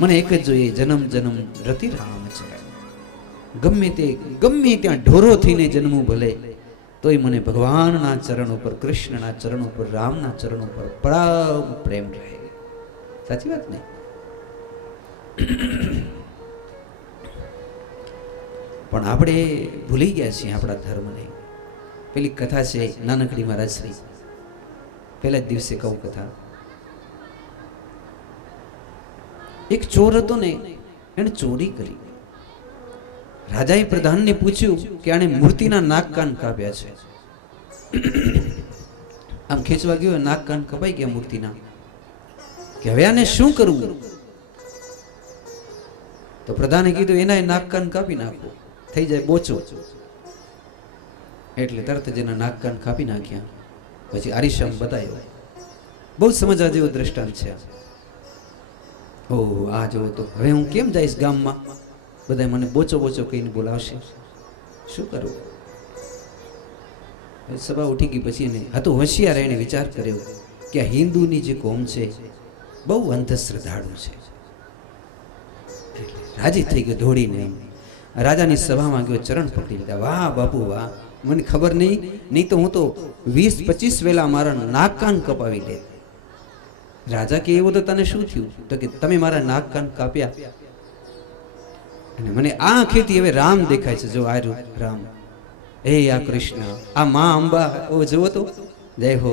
મને એક જ જોઈએ, જન્મ જન્મ રતિ રામ ચરણ. ગમે ત્યાં ઢોરો થઈને જન્મું ભલે, તોય મને ભગવાનના ચરણ ઉપર, કૃષ્ણના ચરણ ઉપર, રામના ચરણ ઉપર પરમ પ્રેમ રહે. સાચી વાત ને? પણ આપણે ભૂલી ગયા છીએ આપણા ધર્મને. પેલી કથા છે નાનકડી મહારાજ શ્રી, પહેલા જ દિવસે કહું કથા. એક ચોર હતો ને, એને ચોરી કરી. રાજાએ પ્રધાનને પૂછ્યું કે આણે મૂર્તિના નાક કાન કાપ્યા છે. આમ ખેંચવા ગયો, નાક કાન કપાઈ ગયા મૂર્તિના. કે હવે આને શું કરવું? તો પ્રધાને કીધું એના નાક કાન કાપી નાખો, થઈ જાય બોચો. એટલે તરત જ એના નાક કાન કાપી નાખ્યા. પછી આરિશામ બતાવ્યો. બહુ સમજવા જેવો દ્રષ્ટાંત છે. ઓહ, આ જોવો તો હવે હું કેમ જઈશ ગામમાં? બધા મને બોચો બોચો કહીને બોલાવશે, શું કરવું? સભા ઉઠી ગઈ. પછી એને હતું હોશિયાર, એને વિચાર કર્યો કે આ હિન્દુની જે કોમ છે બહુ અંધશ્રદ્ધાળુ છે. રાજી થઈ ગયો, દોડીને રાજાની સભામાં ગયો, ચરણ પકડી લીધા. વાહ બાપુ વાહ, મને ખબર નહીં તો હું તો 20-25 વેલા મારા નાક કાન કપાવી લે. રાજા કે એવું તો તને શું થયું? તો કે તમે મારા નાક કાન કાપ્યા અને મને આંખેથી હવે રામ દેખાય છે. જો આ રામ, હે આ કૃષ્ણ, આ મા અંબા, ઓ જુઓ તો, જય હો.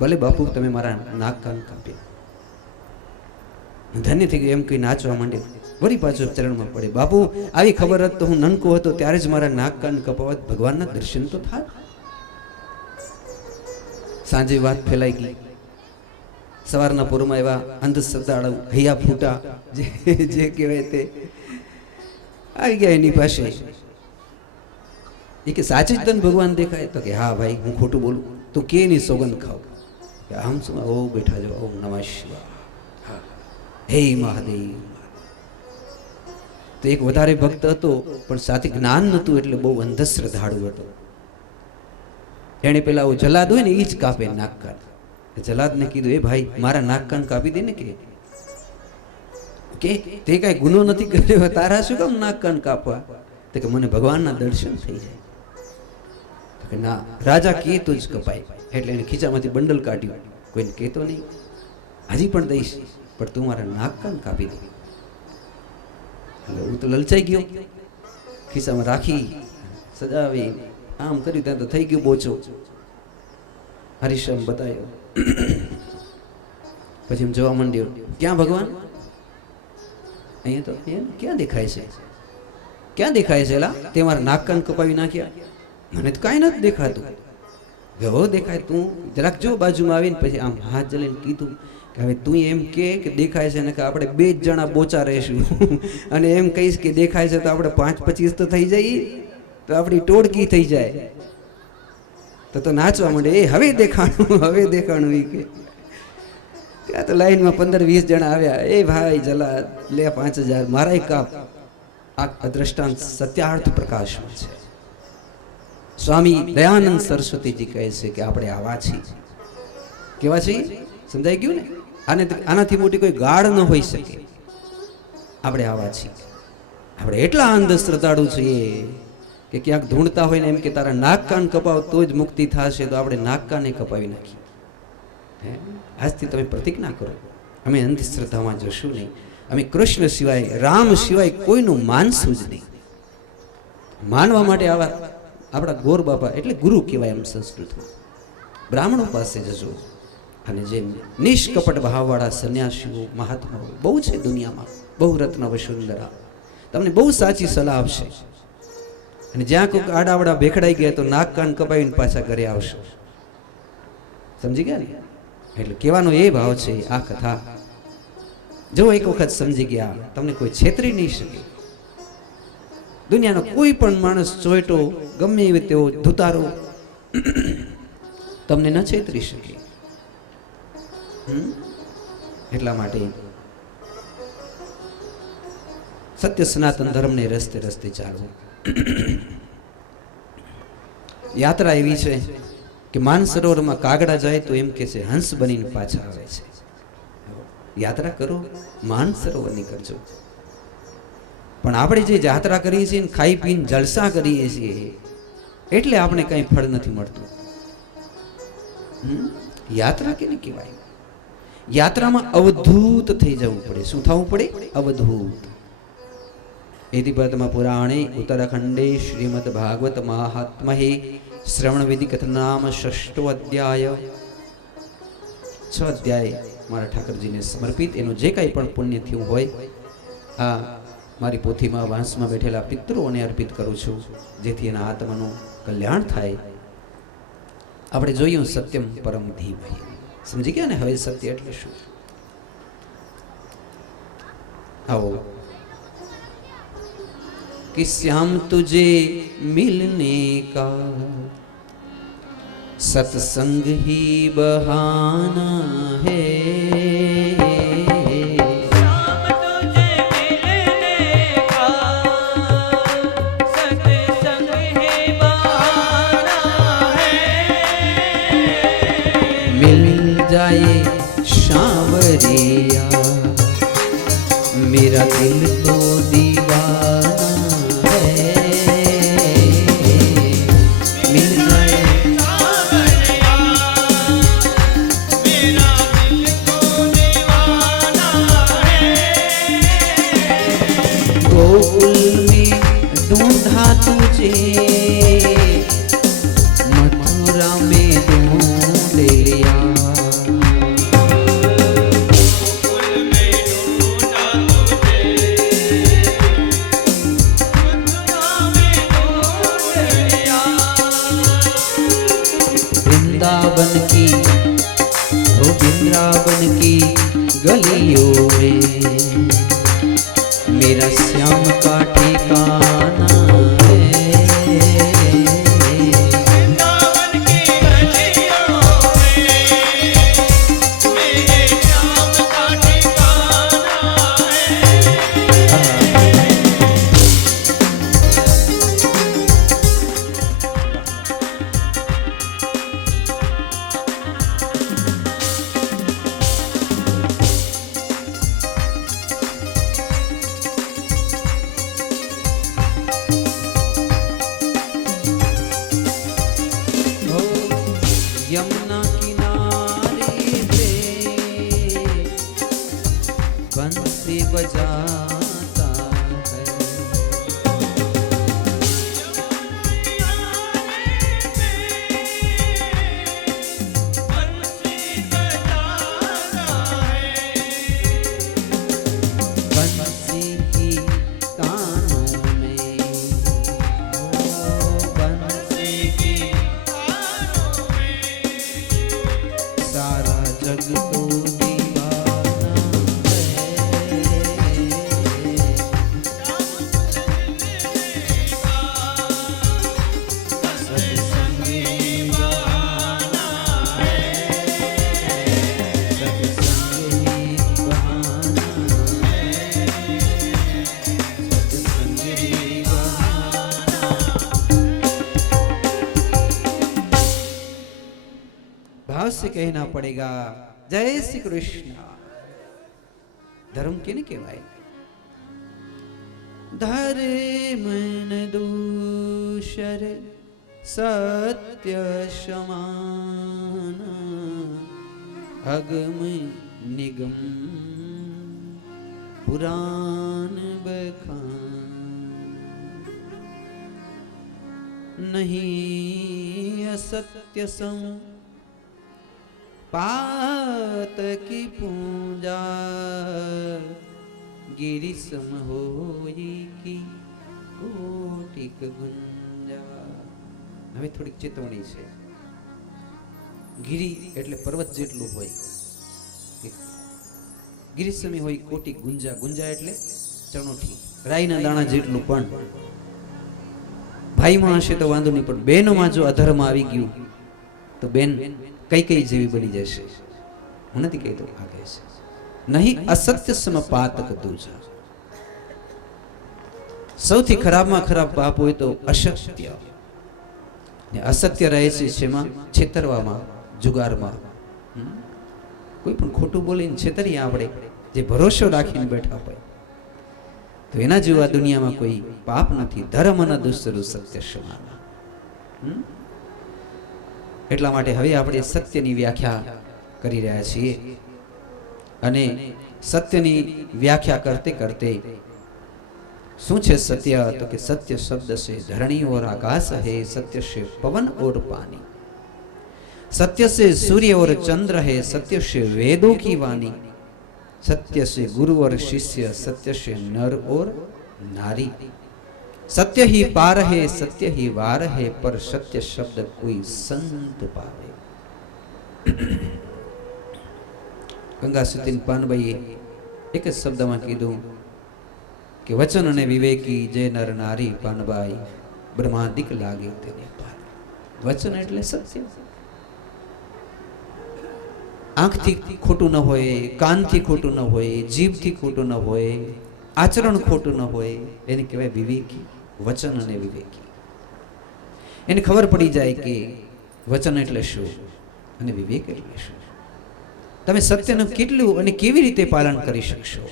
ભલે બાપુ તમે મારા નાક કાન કાપ્યા. ધન્ય થઈ ગયો, એમ કઈ નાચવા માંડ્યો. વળી પાછો ચરણમાં પડે. બાપુ આવી ખબર હતી તો હું નનકો હતો ત્યારે જ મારા નાક કાન કપાવત, ભગવાનના દર્શન તો થાય. સાંજે વાત ફેલાઈ ગઈ. સવારના પૂરમાં એવા અંધશ્રદ્ધાળુ હૈયા ફૂટા જે કહેવાય તે આવી ગયા એની પાસે. એ કે સાચી જ તને ભગવાન દેખાય? તો કે હા ભાઈ, હું ખોટું બોલું? તું કે એની સોગંદ ખાવ. આમ શું? ઓ બેઠા જો, ઓમ નમઃ શિવાય, હે મહાદેવ. તો એક વધારે ભક્ત હતો પણ સાથે જ્ઞાન નહોતું, એટલે બહુ અંધશ્રદ્ધાળુ હતો. એને પેલા જલાદ હોય ને એ જ કાપે નાક કાન. જલાદને કીધું, એ ભાઈ મારા નાક કાન કાપી દે ને. કે તે કઈ ગુનો નથી કર્યો, તારા શું કામ નાક કાન કાપવા? તો કે મને ભગવાનના દર્શન થઈ જાય. તો કે ના, રાજા કે તો જ કપાય. એટલે એને ખીચામાંથી બંડલ કાઢ્યું. કોઈને કહેતો નહીં, હજી પણ દઈશ, પણ તું મારા નાક કાન કાપી દે. એટલે હું તો લલચાઈ ગયો, ખિસ્સામાં રાખી સજાવી આમ કર્યું, ત્યાં તો થઈ ગયું બોચો. હરીશ્યામ બતાવ્યો. પછી એમ જોવા માંડ્યો, ક્યાં ભગવાન? અહીંયા તો ક્યાં દેખાય છે? ક્યાં દેખાય છે? એલા તે મારા નાક કાન કપાવી નાખ્યા, મને તો કાંઈ નથી દેખાતું. હો દેખાય, તું જરાક જો બાજુમાં આવીને પછી આમ હાથ જલીને કીધું કે હવે તું એમ કે દેખાય છે ને કે આપણે 2 જ જણા બોચા રહીશું અને એમ કહીશ કે દેખાય છે તો આપણે 5-25 તો થઈ જાય, તો આપણી ટોળકી થઈ જાય. તો નાચવા માંડે, એ હવે દેખાણું, હવે દેખાણું. એ કે ત્યાં તો લાઈનમાં 15-20 જણા આવ્યા. એ ભાઈ જલા લે 5000 મારા કાપ. આ દ્રષ્ટાંત સત્યાર્થ પ્રકાશમાં છે. સ્વામી દયાનંદ સરસ્વતીજી કહે છે કે આપણે આવા છીએ. કેવા છીએ? સમજાઈ ગયું ને? આનાથી મોટી કોઈ ગાળ ન હોઈ શકે. આપણે આવા છીએ. આપણે એટલા અંધશ્રદ્ધાળુ છીએ કે ક્યાંક ધૂણતા હોય ને એમ કે તારા નાક કાન કપાવ તો જ મુક્તિ થશે, તો આપણે નાક કાને કપાવી નાખીએ. આજથી તમે પ્રતિજ્ઞા કરો, અમે અંધશ્રદ્ધામાં જશું નહીં. અમે કૃષ્ણ સિવાય, રામ સિવાય કોઈનું માનશું જ નહીં. માનવા માટે આવા આપણા ગોર બાપા એટલે ગુરુ કહેવાય એમ સંસ્કૃતમાં. બ્રાહ્મણો પાસે જજો. અને જેમ નિષ્કપટ ભાવવાળા સંન્યાસીઓ, મહાત્માઓ બહુ છે દુનિયામાં, બહુ રત્ન વસુંધરા, તમને બહુ સાચી સલાહ આપશે. અને જ્યાં કોઈક આડાવડા ભેખડાઈ ગયા તો નાક કાન કપાવીને પાછા ઘરે આવશો. સમજી ગયા ને? એટલે કહેવાનો એ ભાવ છે. આ કથા જો એક વખત સમજી ગયા, તમને કોઈ છેતરી નહીં શકે. દુનિયાનો કોઈ પણ માણસ ચોયટો ગમે એવી તેવો ધુતારો તમને ન છેતરી શકે. એટલા માટે સત્ય સનાતન ધર્મને રસ્તે રસ્તે ચાલવું. યાત્રા એવી છે કે માનસરોવરમાં કાગડા જાય તો એમ કે છે હંસ બનીને પાછા આવે છે. યાત્રા કરો, માનસરોવરની કરજો. પણ આપણે જે યાત્રા કરીએ છીએ ને ખાઈ પીને જલસા કરીએ છીએ એટલે આપણે કંઈ ફળ નથી મળતું. યાત્રા કેને કહેવાય? યાત્રામાં અવધૂત થઈ જવું પડે. શું થવું પડે? અવધૂત. એતિપદ્મ પુરાણે ઉત્તરાખંડે શ્રીમદ ભાગવત મહાત્મહે શ્રવણ વિધિ કથનામ 6ઠો અધ્યાય. 6 અધ્યાય મારા ઠાકરજીને સમર્પિત. એનું જે કાંઈ પણ પુણ્ય થયું હોય આ મારી પોથીમાં વાંસમાં બેઠેલા પિતૃઓને અર્પિત કરું છું, જેથી એના આત્માનું કલ્યાણ થાય. આપણે જોયું સત્યમ પરમ ધીમહિ. સમજી ગયા ને હવે સત્ય એટલે શું? આવો कि श्याम तुझे मिलने का सत्संग ही बहाना है. श्याम तुझे मिलने का सत्संग ही बहाना है. मिल जाए सांवरिया मेरा दिल तो दीवाना है. मिल जाए मेरा दिल तो दीवाना है. गोकुल में ढूंढा तुझे मथुरा में ढूंढ लिया. वृंदावन की ओ वृंदावन की गलियों में मेरा श्याम का ठिकाना है. वृंदावन की गलियों में मेरे श्याम का ठिकाना है. ओ यमुना किनारे पे बंसी बजाता है. बंसी की तानों में ओ बंसी की सारा जग तो दीवाना है. सत्संग ही बहाना है. सत्संग ही बहाना है. सत्संग ही बहाना. भाव से कहना पड़ेगा जय श्री कृष्ण. धर्म केने कहवाय? धर्म न दूषर सत्य समान अगम निगम पुराण बखान. नहीं असत्य सम पात की पूजा गिरि सम होई की कोटिक गुंजा. હવે થોડીક ચેતવણી છે. ગિરી એટલે પર્વત જેટલું હોય, ગિરિસમી હોય કોટિક ગુંજા. ગુંજા એટલે ચણોઠી, રાઈના દાણા જેટલું. પણ ભાઈમાં હશે તો વાંધો નહીં, પણ બહેનોમાં જો અધર્મ આવી ગયું તો બેન કઈ કઈ જેવી બની જશે. હું નથી કહેતો, આ કહે છે નહીં અસત્ય સમપાતક દૂજા. સૌથી ખરાબમાં ખરાબ પાપ હોય તો અસત્ય. ને અસત્ય રહે છે શેમાં? છેતરવામાં, જુગારમાં. કોઈ પણ ખોટું બોલીને છેતરીએ આપણે, જે ભરોસો રાખીને બેઠા હોય, તો એના જેવા દુનિયામાં કોઈ પાપ નથી. ધર્મ ન દુસરું સત્ય સમાન. એટલા માટે હવે આપણે સત્યની વ્યાખ્યા કરી રહ્યા છીએ, અને સત્યની વ્યાખ્યા કરતે કરતે શું છે સત્ય? તો કે સત્ય શબ્દ से धरणी और आकाश है, सत्य से पवन और पानी, सत्य से सूर्य और चंद्र है, सत्य से वेदों की वाणी, सत्य से गुरु और शिष्य, सत्य से नर और नारी, सत्य ही पार है, सत्य ही वार है, पर सत्य शब्द कोई संत पावे. ગંગા સુતીન પાનભાઈએ એક જ શબ્દમાં કીધું કે વચન અને વિવેકી જે નર નારી પાનબાઈ બ્રહ્માદિક લાગે તેને પાર. વચન એટલે સત્ય. આંખથી ખોટું ન હોય, કાનથી ખોટું ન હોય, જીભથી ખોટું ન હોય, આચરણ ખોટું ન હોય, એને કહેવાય વિવેકી. વચન અને વિવેકી. એને ખબર પડી જાય કે વચન એટલે શું અને વિવેક એટલે શું. તમે સત્યનું કેટલું અને કેવી રીતે પાલન કરી શકશો?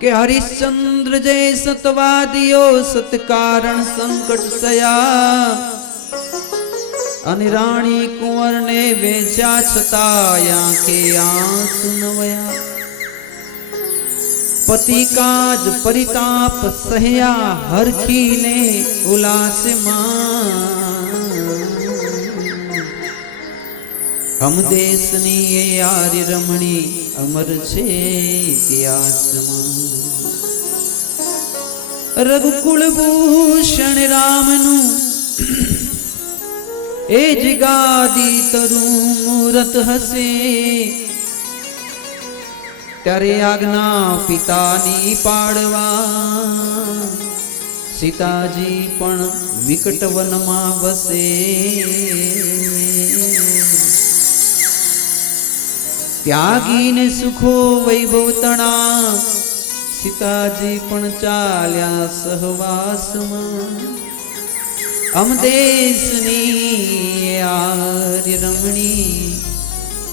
કે હરિશ્ચંદ્ર જય સતવાદિયો સતકારણ સંકટ સયા, અને રાણી કુંવર ને વેચ્યા છતાં આંખે આંસુ ન વયા. પતિ કાજ પરિતાપ સહ્યા, હરખીને ઉલ્લાસ માં. હમ દેશની એ આર્ય રમણી અમર છે ઇતિહાસમાં. રઘુકુળ ભૂષણ રામનું એ જ ગાદી તરું મૂરત હશે, ત્યારે આજ્ઞા પિતાની પાડવા, સીતાજી પણ વિકટ વનમાં વસે. ત્યાગીને સુખો વૈભવ તણા, સીતાજી પણ ચાલ્યા સહવાસમાં. અમ દેશની આર્ય રમણી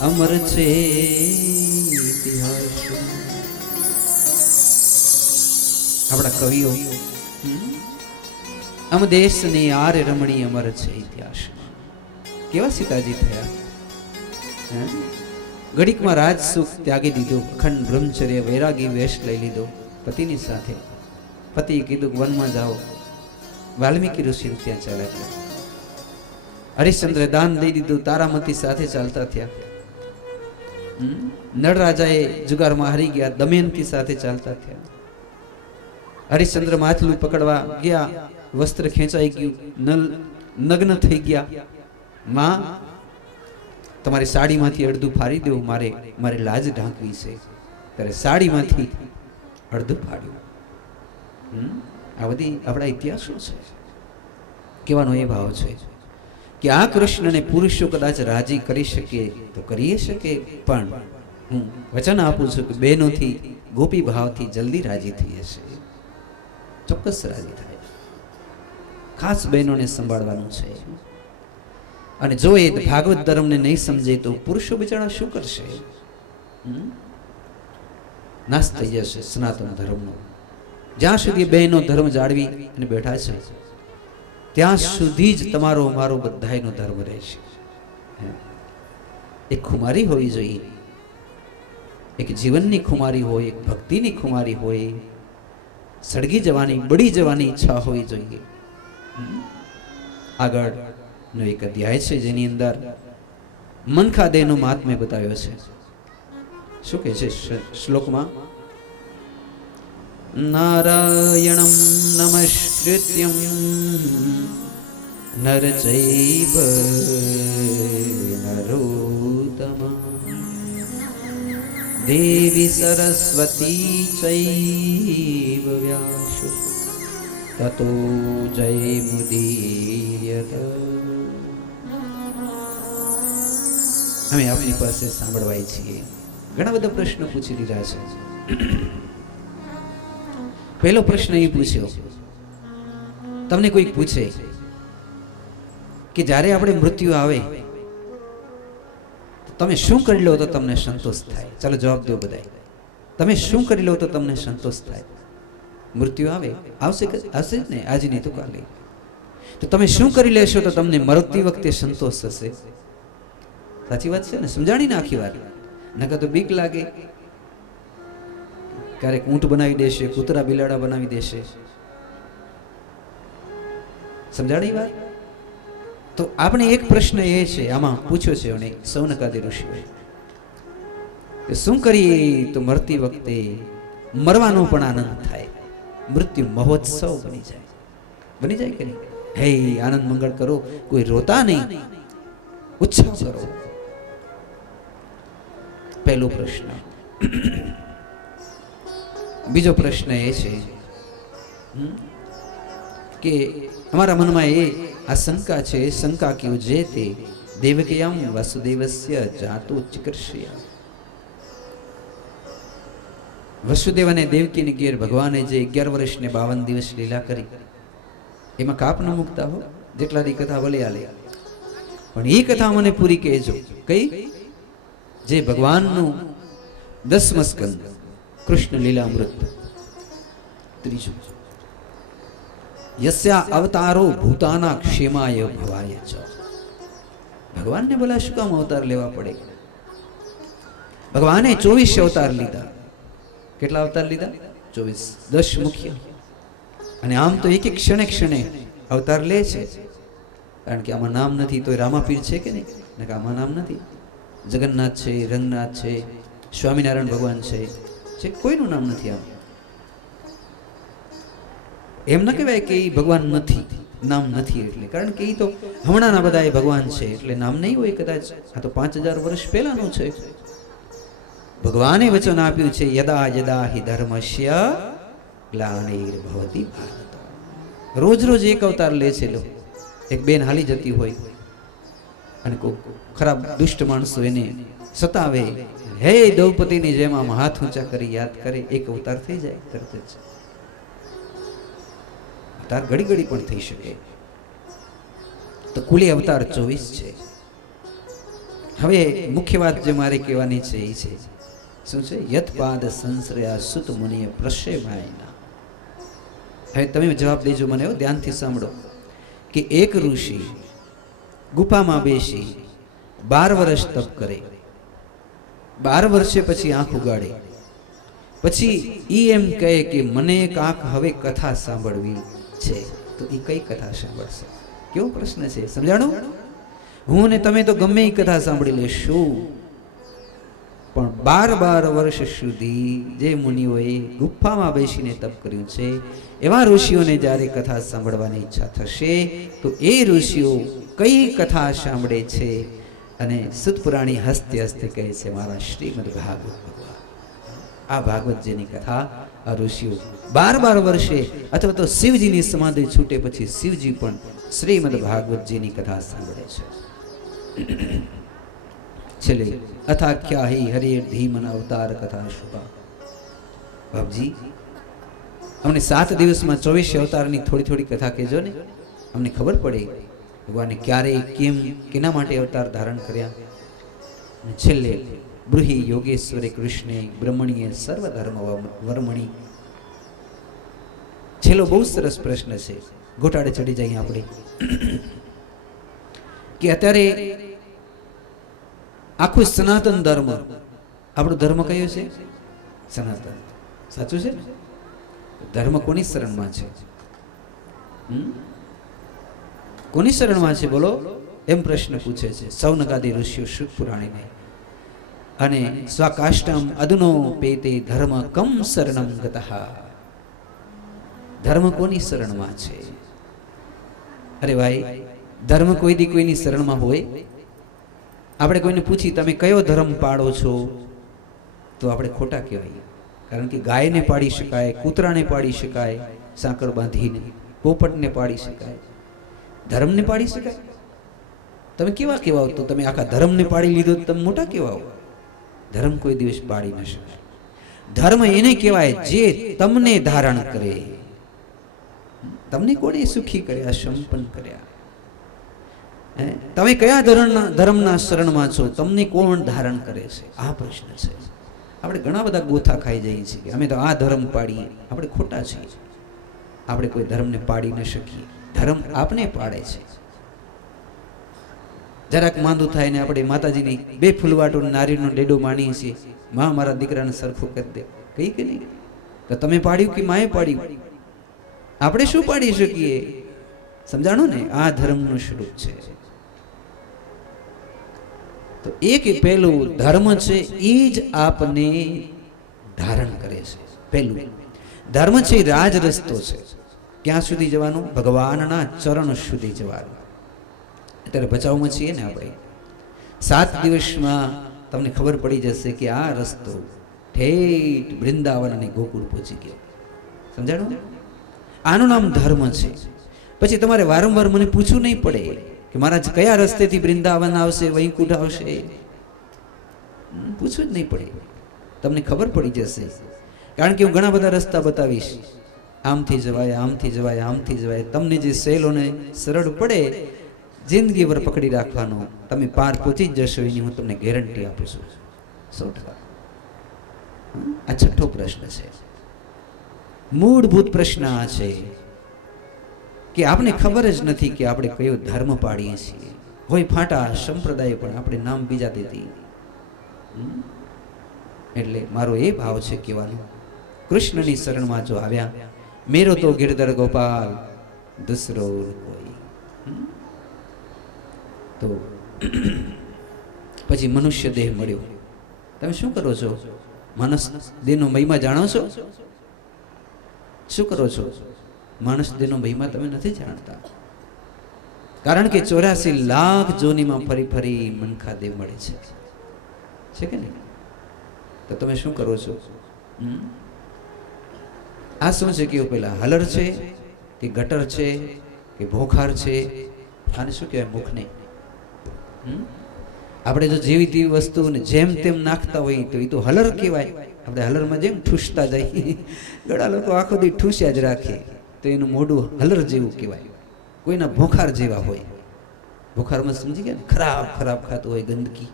અમર છે ઇતિહાસમાં. આપણા કવિઓ અમ દેશની આર્ય રમણી અમર છે ઇતિહાસમાં. કેવા સીતાજી થયા! ઘડીકમાં રાજ સુખ ત્યાગી દીધું, અખંડ બ્રહ્મચર્ય વૈરાગી વેશ લઈ લીધો પતિની સાથે. પતિએ કીધું વનમાં જાઓ, વાલ્મીકી ઋષિ ત્યાં ચાલ્યા ગયા. હરિશ્ચંદ્ર દાન દઈ દીધું, તારામતી સાથે ચાલતા થયા. નળ રાજાએ જુગારમાં હારી ગયા, દમયંતી સાથે ચાલતા થયા. હરિશ્ચંદ્ર માથલું પકડવા ગયા, વસ્ત્ર ખેંચાઈ ગયું, નગ્ન થઈ ગયા. માં, તમારી સાડીમાંથી અડધું ફાડી દઉં, મારે લાજ ઢાંકવી છે. ત્યારે સાડીમાંથી અડધું ફાડ્યું. આ બધી આપણા ઇતિહાસો છે. કહેવાનો એ ભાવ છે કે આ કૃષ્ણને પુરુષો કદાચ રાજી કરી શકીએ તો કરી શકે, પણ હું વચન આપું છું કે બહેનોથી ગોપી ભાવથી જલ્દી રાજી થઈ હશે. ચોક્કસ રાજી થાય. ખાસ બહેનોને સંભાળવાનું છે. અને જો એ ભાગવત ધર્મને નહીં સમજે તો પુરુષો બિચારા શું કરશે? નાશ થઈ જશે સનાતન ધર્મનો. જ્યાં સુધી બહેનો ધર્મ જાળવી અને બેઠા છે ત્યાં સુધી જ તમારો મારો બધાયનો ધર્મ રહેશે. એક ખુમારી હોવી જોઈએ, એક જીવનની ખુમારી હોય, એક ભક્તિની ખુમારી હોય, સળગી જવાની, બળી જવાની ઈચ્છા હોવી જોઈએ. આગળનો એક અધ્યાય છે જેની અંદર મનખાદેહનો મહાત્મ્ય બતાવ્યો છે. શું કહે છે શ્લોકમાં? નારાયણમ નમસ્કૃત્યમ નર ચૈવ નરોત્તમં દેવી સરસ્વતી ચૈવ વ્યાસો તતો જયમુદીર્યત. અમે આપની પાસે સાંભળવાય છીએ. ઘણા બધા પ્રશ્નો પૂછી દીધા છે. પહેલો પ્રશ્ન એ પૂછ્યો, તમને કોઈ પૂછે કે જ્યારે આપણે મૃત્યુ આવે તો તમે શું કરી લો તો તમને સંતોષ થાય? ચાલો જવાબ દો બધા. તમે શું કરી લો તો તમને સંતોષ થાય? મૃત્યુ આવે, આવશે આવશે જ ને, આજ નહીં તો કાલે. તો તમે શું કરી લેશો તો તમને મરતી વખતે સંતોષ થશે? સાચી વાત છે ને? સમજાણી ને આખી વાત. નકર તો બીક લાગે, ક્યારેક ઊંટ બનાવી દેશે, કૂતરા બિલાડા બનાવી દેશે. સમજાણી વાત? તો આપણે એક પ્રશ્ન એ છે, આમાં પૂછ્યો છે અને સૌનકાદી ઋષિઓએ કે શું કરીએ તો મરતી વખતે મરવાનો પણ આનંદ થાય, મૃત્યુ મહોત્સવ બની જાય. બની જાય કે નહીં? હે આનંદ મંગળ કરો, કોઈ રોતા નહીં, ઉત્સવ કરો. પહેલો પ્રશ્ન. બીજો પ્રશ્ન એ છે કે અમારા મનમાં આ શંકા છે, શંકા ક્યો જે તે દેવકીયમ વસુદેવસ્ય જાતો ચિકર્ષયા. વસુદેવ અને દેવકીની ઘેર ભગવાને જે 11 વર્ષ ને 52 દિવસ લીલા કરી, એમાં કાપ ન મૂકતા હો, જેટલા દી કથા ભલે આલે, પણ એ કથા મને પૂરી કહેજો. કઈ? જે ભગવાનનું 10મું સ્કંદ કૃષ્ણ લીલામૃત. ત્રીજું, યસ્યા અવતારો ભૂતાના ક્ષેમાય ભવાય ચ. ભગવાનને બોલા શું કામ અવતાર લેવા પડે? ભગવાને 24 અવતાર લીધા. કેટલા અવતાર લીધા? 24. 10 મુખ્ય. અને આમ તો એક એક ક્ષણે ક્ષણે અવતાર લે છે, કારણ કે આમાં નામ નથી. તો રામાપીર છે કે નહીં? આમાં નામ નથી. જગન્નાથ છે, રંગનાથ છે, સ્વામિનારાયણ ભગવાન છે, કોઈનું નામ નથી. આમ એમ ન કહેવાય કે એ ભગવાન નથી, નામ નથી એટલે, કારણ કે એ તો હમણાંના બધા એ ભગવાન છે એટલે નામ નહીં હોય કદાચ. આ તો 5000 વર્ષ પહેલાનું છે. ભગવાને વચન આપ્યું છે, યદા યદા હિ ધર્મસ્ય ગ્લાનિર્ભવતિ ભારત. રોજ રોજ એક અવતાર લે છે. લો, એક બેન હાલી જતી હોય અને કોઈ ખરાબ દુષ્ટ માણસો એને સતાવે, હે દ્રૌપદીની જેમ આમ હાથ ઊંચા કરી યાદ કરે, એક અવતાર થઈ જાય તરત જ. અવતાર ઘડી ઘડી પણ થઈ શકે. તો કુલે અવતાર 24 છે. હવે મુખ્ય વાત જે મારે કહેવાની છે એ છે, શું છે? યત્પાદ સંશ્રયા સુત મુનિય પ્રશ્યમાયના. હવે તમે જવાબ દેજો મને, ધ્યાનથી સાંભળો. કે એક ઋષિ ગુફામાં બેસી 12 વર્ષ તપ કરે, 12 વર્ષે પછી આંખ ઉગાડે, પછી ઈ એમ કહે કે મને કાંક હવે કથા સાંભળવી છે. તો એ કઈ કથા સાંભળશે? કેવો પ્રશ્ન છે, સમજાણો? હું ને તમે તો ગમે એ કથા સાંભળી લેશું, પણ 12 વર્ષ સુધી જે મુનિઓએ ગુફામાં બેસીને તપ કર્યું છે, એવા ઋષિઓને જ્યારે કથા સાંભળવાની ઈચ્છા થશે તો એ ઋષિઓ કઈ કથા સાંભળે છે? અને સુતપુરાણી હસ્તે હસ્તે કહે છે, મારા શ્રીમદ ભાગવત ભગવાન. આ ભાગવતજીની કથા આ ઋષિઓ 12 વર્ષે, અથવા તો શિવજીની સમાધિ છૂટે પછી શિવજી પણ શ્રીમદ ભાગવતજીની કથા સાંભળે છે. છેલ્લે અથાખ્યા હિ હરે ધીમન અવતાર કથા શુભા. બાપજી, અમને 7 દિવસમાં 24 અવતારની થોડી થોડી કથા કહેજો ને, અમને ખબર પડે ભગવાને ક્યારે, કેમ, કેના માટે અવતાર ધારણ કર્યા. અને છેલ્લે બ્રુહી યોગેશ્વરે કૃષ્ણે બ્રહ્મણીએ સર્વધર્મ વર્મણી. છેલ્લો બહુ સરસ પ્રશ્ન છે, ગોટાળે ચડી જાય આપણે. કે અત્યારે આખું સનાતન ધર્મ, આપણો ધર્મ કયો છે? સનાતન. સાચું છે ને? ધર્મ કોની શરણમાં છે? કોની શરણમાં છે બોલો? એમ પ્રશ્ન પૂછે છે સૌનકાદી ઋષિઓ શુક પુરાણીને. અને સ્વકાષ્ટમ અદુનો પેતે ધર્મ કમ શરણમ ગતઃ. ધર્મ કોની શરણમાં છે? અરે ભાઈ, ધર્મ કોઈ દી કોઈની શરણમાં હોય? આપણે કોઈને પૂછી તમે કયો ધર્મ પાળો છો તો આપણે ખોટા કહેવાય. કારણ કે ગાયને પાડી શકાય, કૂતરાને પાડી શકાય સાંકળ બાંધીને, પોપટને પાડી શકાય, ધર્મને પાડી શકાય? તમે કેવા કહેવાઓ? તો તમે આખા ધર્મને પાડી લીધો તો તમે મોટા કહેવાઓ. ધર્મ કોઈ દિવસ પાડી ન શકાય. ધર્મ એને કહેવાય જે તમને ધારણ કરે. તમને કોણે સુખી કર્યા, સંપન્ન કર્યા? હે? તમે કયા ધર્મના શરણમાં છો? તમને કોણ ધારણ કરે છે? આ પ્રશ્ન છે. આપણે ઘણા બધા ગોથા ખાઈ જઈએ છીએ કે અમે તો આ ધર્મ પાડીએ. આપણે ખોટા છીએ. આપણે કોઈ ધર્મને પાડી ન શકીએ. ધર્મ આપને પાડે છે. જરાક માંદું થાય ને આપણે માતાજીની 2 ફૂલવાટો નારીનો ડેડો માણીએ છીએ, માં મારા દીકરાને સરખું કરી દે, કઈ કે નહીં? તો તમે પાડ્યું કે માએ પાડ્યું? આપણે શું પાડી શકીએ? સમજાણો ને? આ ધર્મનું સ્વરૂપ છે. તો એક પહેલું ધર્મ છે, એ જ આપને ધારણ કરે છે. પહેલું ધર્મ છે રાજ રસ્તો છે. ક્યાં સુધી જવાનું? ભગવાનના ચરણ સુધી જવાનું. અત્યારે ભચાઉમાં છીએ ને આપણે, 7 દિવસમાં તમને ખબર પડી જશે કે આ રસ્તો ઠેઠ વૃંદાવન અને ગોકુળ પહોંચી ગયો. સમજાણું? આનું નામ ધર્મ છે. પછી તમારે વારંવાર મને પૂછવું નહીં પડે કે મહારાજ કયા રસ્તેથી વૃંદાવન આવશે, વૈકુંઠ આવશે, પૂછવું જ નહીં પડે. તમને ખબર પડી જશે. કારણ કે હું ઘણા બધા રસ્તા બતાવીશ. આમથી જવાય, આમથી જવાય, આમથી જવાય. તમને જે સહેલો ને સરળ પડે જિંદગી ભર પકડી રાખવાનો, તમે પાર પહોંચી જ જશો, એની હું તમને ગેરંટી આપું છું 100%. આ છઠ્ઠો પ્રશ્ન છે. મૂળભૂત પ્રશ્ન આ છે કે આપણે ખબર જ નથી કે આપણે કયો ધર્મ પાડીએ છીએ. હોય ફાટા સંપ્રદાય, પણ આપણે નામ બીજા દેતી. એટલે મારો એ ભાવ છે કહેવાનો, કૃષ્ણની શરણમાં જો આવ્યા, મેરો તો ગિરધર ગોપાલ દુસરો કોઈ. તો પછી મનુષ્ય દેહ મળ્યો. તમે શું કરો છો? માણસ દેહનો મહિમા જાણો છો? શું કરો છો? માણસ દેહનો મહિમા તમે નથી જાણતા. કારણ કે 84 લાખ જોનીમાં ફરી ફરી મનખા દેહ મળે છે કે નહીં? તો તમે શું કરો છો? આ શું છે? કેવું પેલા હલર છે કે ગટર છે કે ભોખાર છે? આને શું કહેવાય? મુખને. આપણે જો જેવી તેવી વસ્તુને જેમ તેમ નાખતા હોય તો એ તો હલર કહેવાય. આપણે હલરમાં જેમ ઠૂસતા જઈએ, ઘણા લોકો આખો દી ઠૂસ્યા જ રાખે, તો એનું મોઢું હલર જેવું કહેવાય. કોઈના ભોખાર જેવા હોય. ભોખારમાં સમજી ગયા ને? ખરાબ ખરાબ ખાતું હોય, ગંદકી,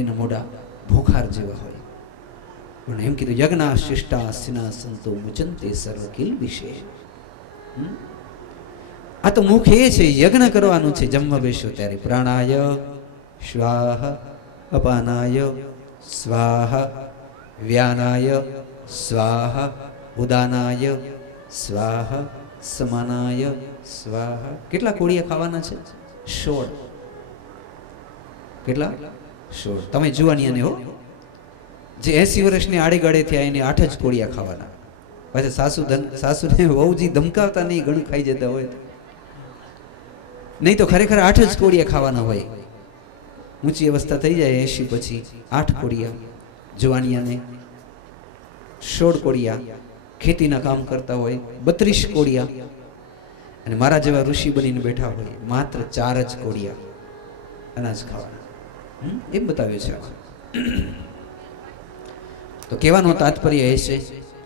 એના મોઢા ભોખાર જેવા હોય. પણ એમ કીધું યજ્ઞા શિષ્ટા સિના સંતો મુચંતે સર્વ કિલ વિશે. આ તો મુખ એ છે, યજ્ઞ કરવાનું છે. જમવા બેસો ત્યારે પ્રાણાય સ્વાહ, અપાનાય સ્વાહ, વ્યાનાય સ્વાહ, ઉદાનાય સ્વાહ, સમાનાય સ્વાહ. કેટલા કોળિયા ખાવાના છે? 16. કેટલા? 16. તમે જુવાની અને હો, જે 80 વર્ષની આડે ગાડે થયા એને 8 જ કોળિયા ખાવાના. પાછા સાસુને વહુજી ધમકાવતા નહીં, ઘણું ખાઈ જતા હોય. નહીં તો ખરેખર 8 જ કોળિયા ખાવાના હોય. ઊંચી અવસ્થા થઈ જાય 80 પછી 8 કોળિયા. જુવાનિયાને 16 કોળિયા. ખેતીના કામ કરતા હોય 32 કોળિયા. અને મારા જેવા ઋષિ બનીને બેઠા હોય માત્ર 4 જ કોળિયા અનાજ ખાવાના. એમ બતાવ્યું છે. તો કહેવાનો તાત્પર્ય એ છે,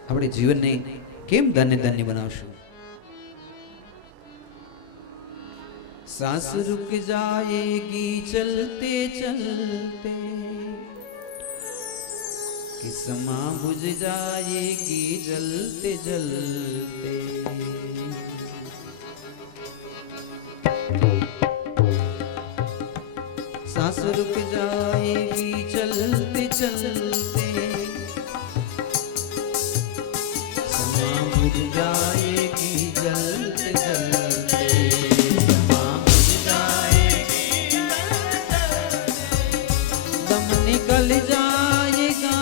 આપણે જીવનને કેમ ધન્ય બનાવશું? सांस रुक जाएगी चलते चलते, कि समा बुझ जाएगी जलते जलते. सांस रुक जाएगी चलते चलते, समा बुझ जाएगी जलते जलते. निकल जाएगा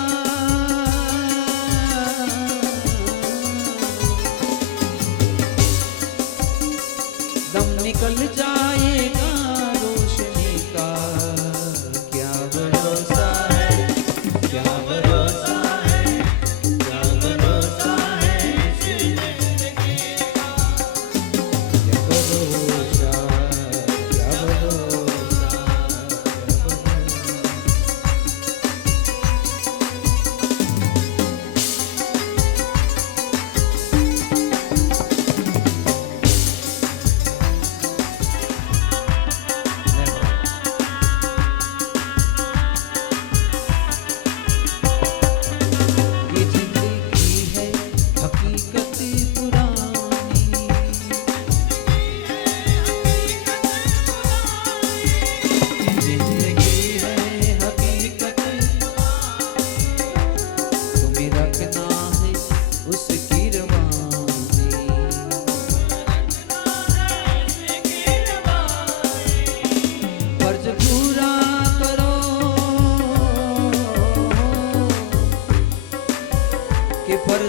दम निकल जाएगा रोशनी का क्या भरोसा है, क्या भरोसा है, क्या भरोसा है.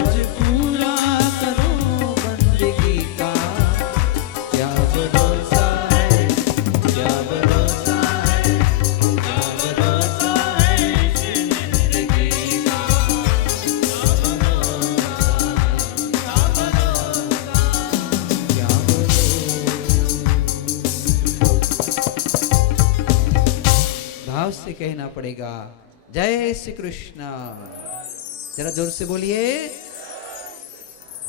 फर्ज पूरा करो बंदगी का, क्या भरोसा है, क्या भरोसा है, क्या भरोसा है इस जिंदगी का, क्या भरोसा। भाव से कहना पड़ेगा जय श्री कृष्ण। जरा जोर से बोलिए।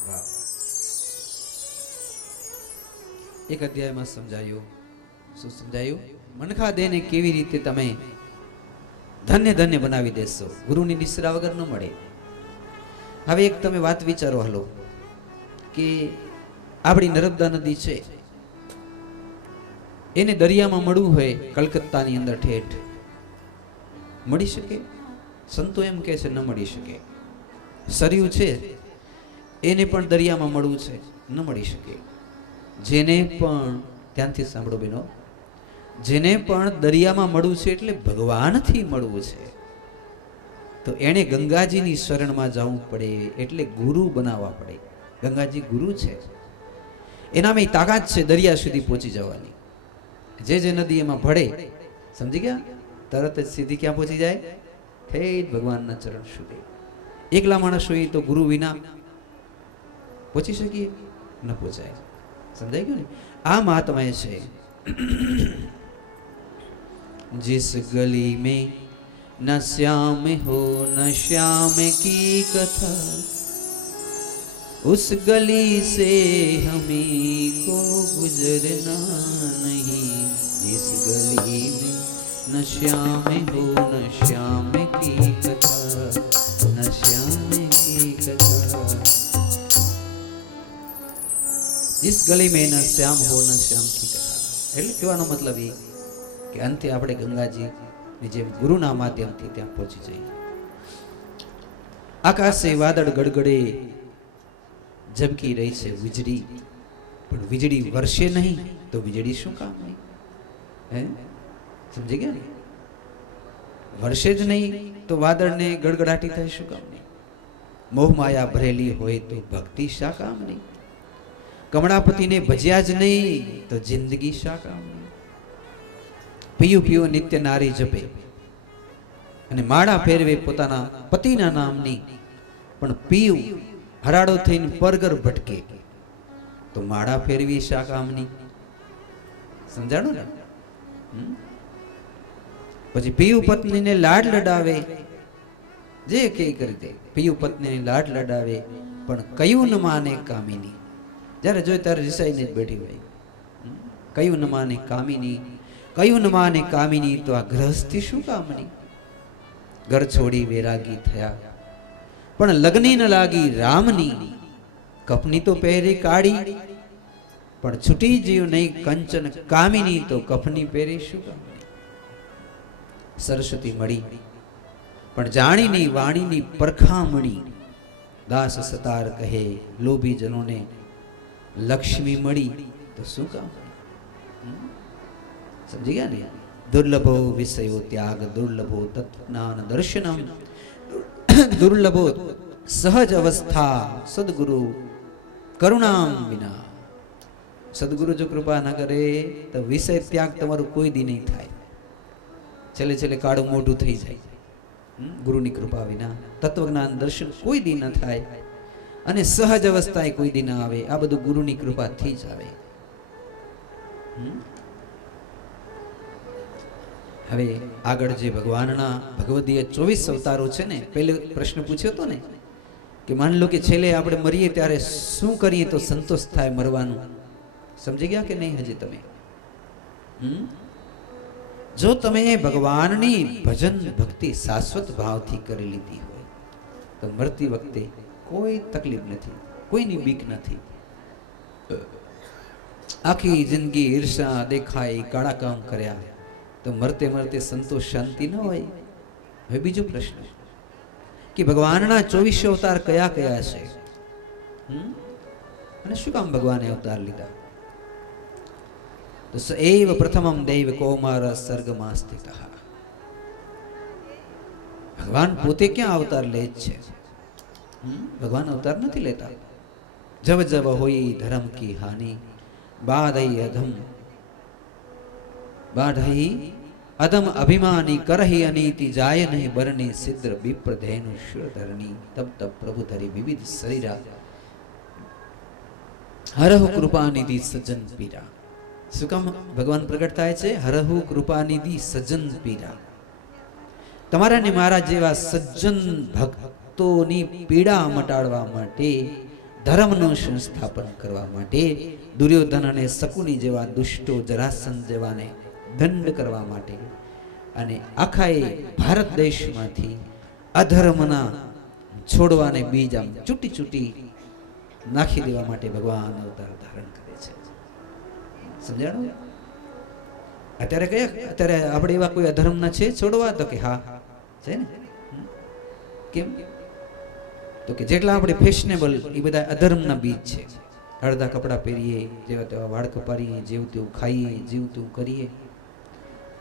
वाह। एक અધ્યાયમાં સમજાયું, શું સમજાયું? મનખા દેને કેવી રીતે તમે ધન્ય ધન્ય બનાવી દેશો, ગુરુની નિશ્રા વગર ન મળે. હવે એક તમે વાત વિચારો હાલો કે આપણી નર્મદા નદી છે, એને દરિયામાં મળવું હોય કલકત્તાની અંદર ઠેઠ, મળી શકે? સંતો એમ કહે છે ન મળી શકે. સરયુ છે એને પણ દરિયામાં મળવું છે, ન મળી શકે. જેને પણ, ધ્યાનથી સાંભળો બેનો, જેને પણ દરિયામાં મળવું છે એટલે ભગવાનથી મળવું છે, તો એણે ગંગાજીની શરણમાં જવું પડે, એટલે ગુરુ બનાવવા પડે. ગંગાજી ગુરુ છે, એનામાં તાકાત છે દરિયા સુધી પહોંચી જવાની. જે જે નદી એમાં ભળે, સમજી ગયા, તરત જ સીધી ક્યાં પહોંચી જાય? ઠેઠ ભગવાનના ચરણ સુધી. એકલા માણસ હોય તો ગુરુ વિના પહોંચી શકીએ? ન પહોંચાય. સમજાઈ ગયું ને? આ મહાત્મા છે. जिस गली में न श्याम हो न श्याम की कथा, उस गली से हमें को गुजरना नहीं. जिस गली में न श्याम हो न श्याम की कथा, न श्याम की कथा. जिस गली में न श्याम हो न श्याम की कथा, એટલે કહેવાનો મતલબ એ કે અંતે આપણે ગંગાજીની જેમ ગુરુના માધ્યમથી ત્યાં પહોંચી જઈએ. આકાશે વાદળ ગડગડે, ઝબકી રહી છે વીજળી, પણ વીજળી વરસે નહીં તો વીજળી શું કામ નહીં? હે, સમજી ગયા ને? વરસે જ નહીં તો વાદળને ગડગડાટી થાય શું કામ નહીં? મોહ માયા ભરેલી હોય તો ભક્તિ શા કામ નહીં? કમળાપતિને ભજ્યા જ નહીં તો જિંદગી શા કામ નહીં? પિયું પિયું નિત્ય નારી જપે અને માળા ફેરવે પોતાના પતિના નામની, પણ પિયું હરાડો થઈને પરગર ભટકે તો માળા ફેરવી શા કામની? સમજાણું ને? પછી પિયું પત્નીને લાડ લડાવે, જે કે કરી દે, પિયું પત્નીને લાડ લડાવે, પણ કયું ન માને કામિની. જ્યારે જોઈ ત્યારે રિસાઈને જ બેઠી હોય. કયું ન માને કામિની, કયું ન માને કામિની, તો આ ગ્રહસ્થી શું કામની? ઘર છોડી વૈરાગી થયા, પણ લગ્ની ન લાગી રામની. કપની તો પહેરી કાળી, પણ છૂટી જીવ નહીં કંચન કામિની, તો કફની પહેરી શું કામની? સરસ્વતી મળી પણ જાણીની વાણીની પરખામણી, દાસ સતાર કહે લોભી જનોને લક્ષ્મી મળી તો શું કામ? સમજી ગયા ને? દુર્લભો વિષયો ત્યાગ, દુર્લભો તત્વજ્ઞાન દર્શનમ, દુર્લભો સહજ અવસ્થા સદગુરુ કરુણામ વિના. સદગુરુ જો કૃપા ના કરે તો વિષય ત્યાગ તમારું કોઈ દી નહીં થાય. છેલ્લે છેલ્લે કાળું મોઢું થઈ જાય. ગુરુની કૃપા વિના તત્વજ્ઞાન દર્શન કોઈ દી ન થાય, અને સહજ અવસ્થાએ કોઈ દી ના આવે. આ બધું ગુરુની કૃપાથી જ આવે. હવે આગળ જે ભગવાનના ભગવદીય 24 અવતારો છે ને, પહેલો પ્રશ્ન પૂછ્યો હતો ને કે માન લો કે છેલ્લે આપણે મરીએ ત્યારે શું કરીએ તો સંતોષ થાય મરવાનું? સમજી ગયા કે નહીં હજી તમે? જો તમે ભગવાનની ભજન ભક્તિ શાશ્વત ભાવથી કરી લીધી હોય તો મરતી વખતે કોઈ તકલીફ નથી, કોઈની બીક નથી. આખી જિંદગી ઈર્ષા દેખાઈ કાળા કામ કર્યા તો મરતે મરતે સંતોષ શાંતિ ન હોય. હવે બીજો પ્રશ્ન કે ભગવાનના 24 અવતાર કયા કયા છે, અને શું કામ ભગવાને અવતાર લીધા? તો સૈવ પ્રથમમ દૈવ કૌમાર સર્ગમાં સ્થિતઃ. ભગવાન પોતે ક્યાં અવતાર લે જ છે? ભગવાન અવતાર નથી લેતા. જબ જબ હોઈ ધર્મ કી હાનિ બાધઈ અધમ બાઢઈ અધમ અભિમાની કરહી અનીતિ જાય નહીં બરની સિદ્ર વિપ્ર ધેનુ શિરધરણી તબ તબ પ્રભુ ધરી વિવિધ શરીરા હરહુ કૃપાનિધિ સજ્જન પીરા. શું કામ ભગવાન પ્રગટ થાય છે? હરહુ કૃપાનિધિ સજ્જન પીરા. તમારા ને મારા જેવા સજ્જન ભક્તોની પીડા મટાડવા માટે, ધર્મનું સંસ્થાપન કરવા માટે, દુર્યોધન અને શકુની જેવા દુષ્ટો, જરાસંધ જેવાને દંડ કરવા માટે, અને આખા એ ભારત દેશમાંથી અધર્મના છોડવાને બીજ આમ ચૂંટી ચૂંટી નાખી દેવા માટે ભગવાન અવતાર ધારણ કરે છે. સમજાણું? અત્યારે આપણે એવા કોઈ અધર્મના છે છોડવા? તો કે હા છે ને. કેમ? તો કે જેટલા આપણે ફેશનેબલ એ બધા અધર્મના બીજ છે. અડધા કપડાં પહેરીએ, જેવા તેવા વાળ કપારીએ, જેવું તેવું ખાઈએ, જેવું તેવું કરીએ.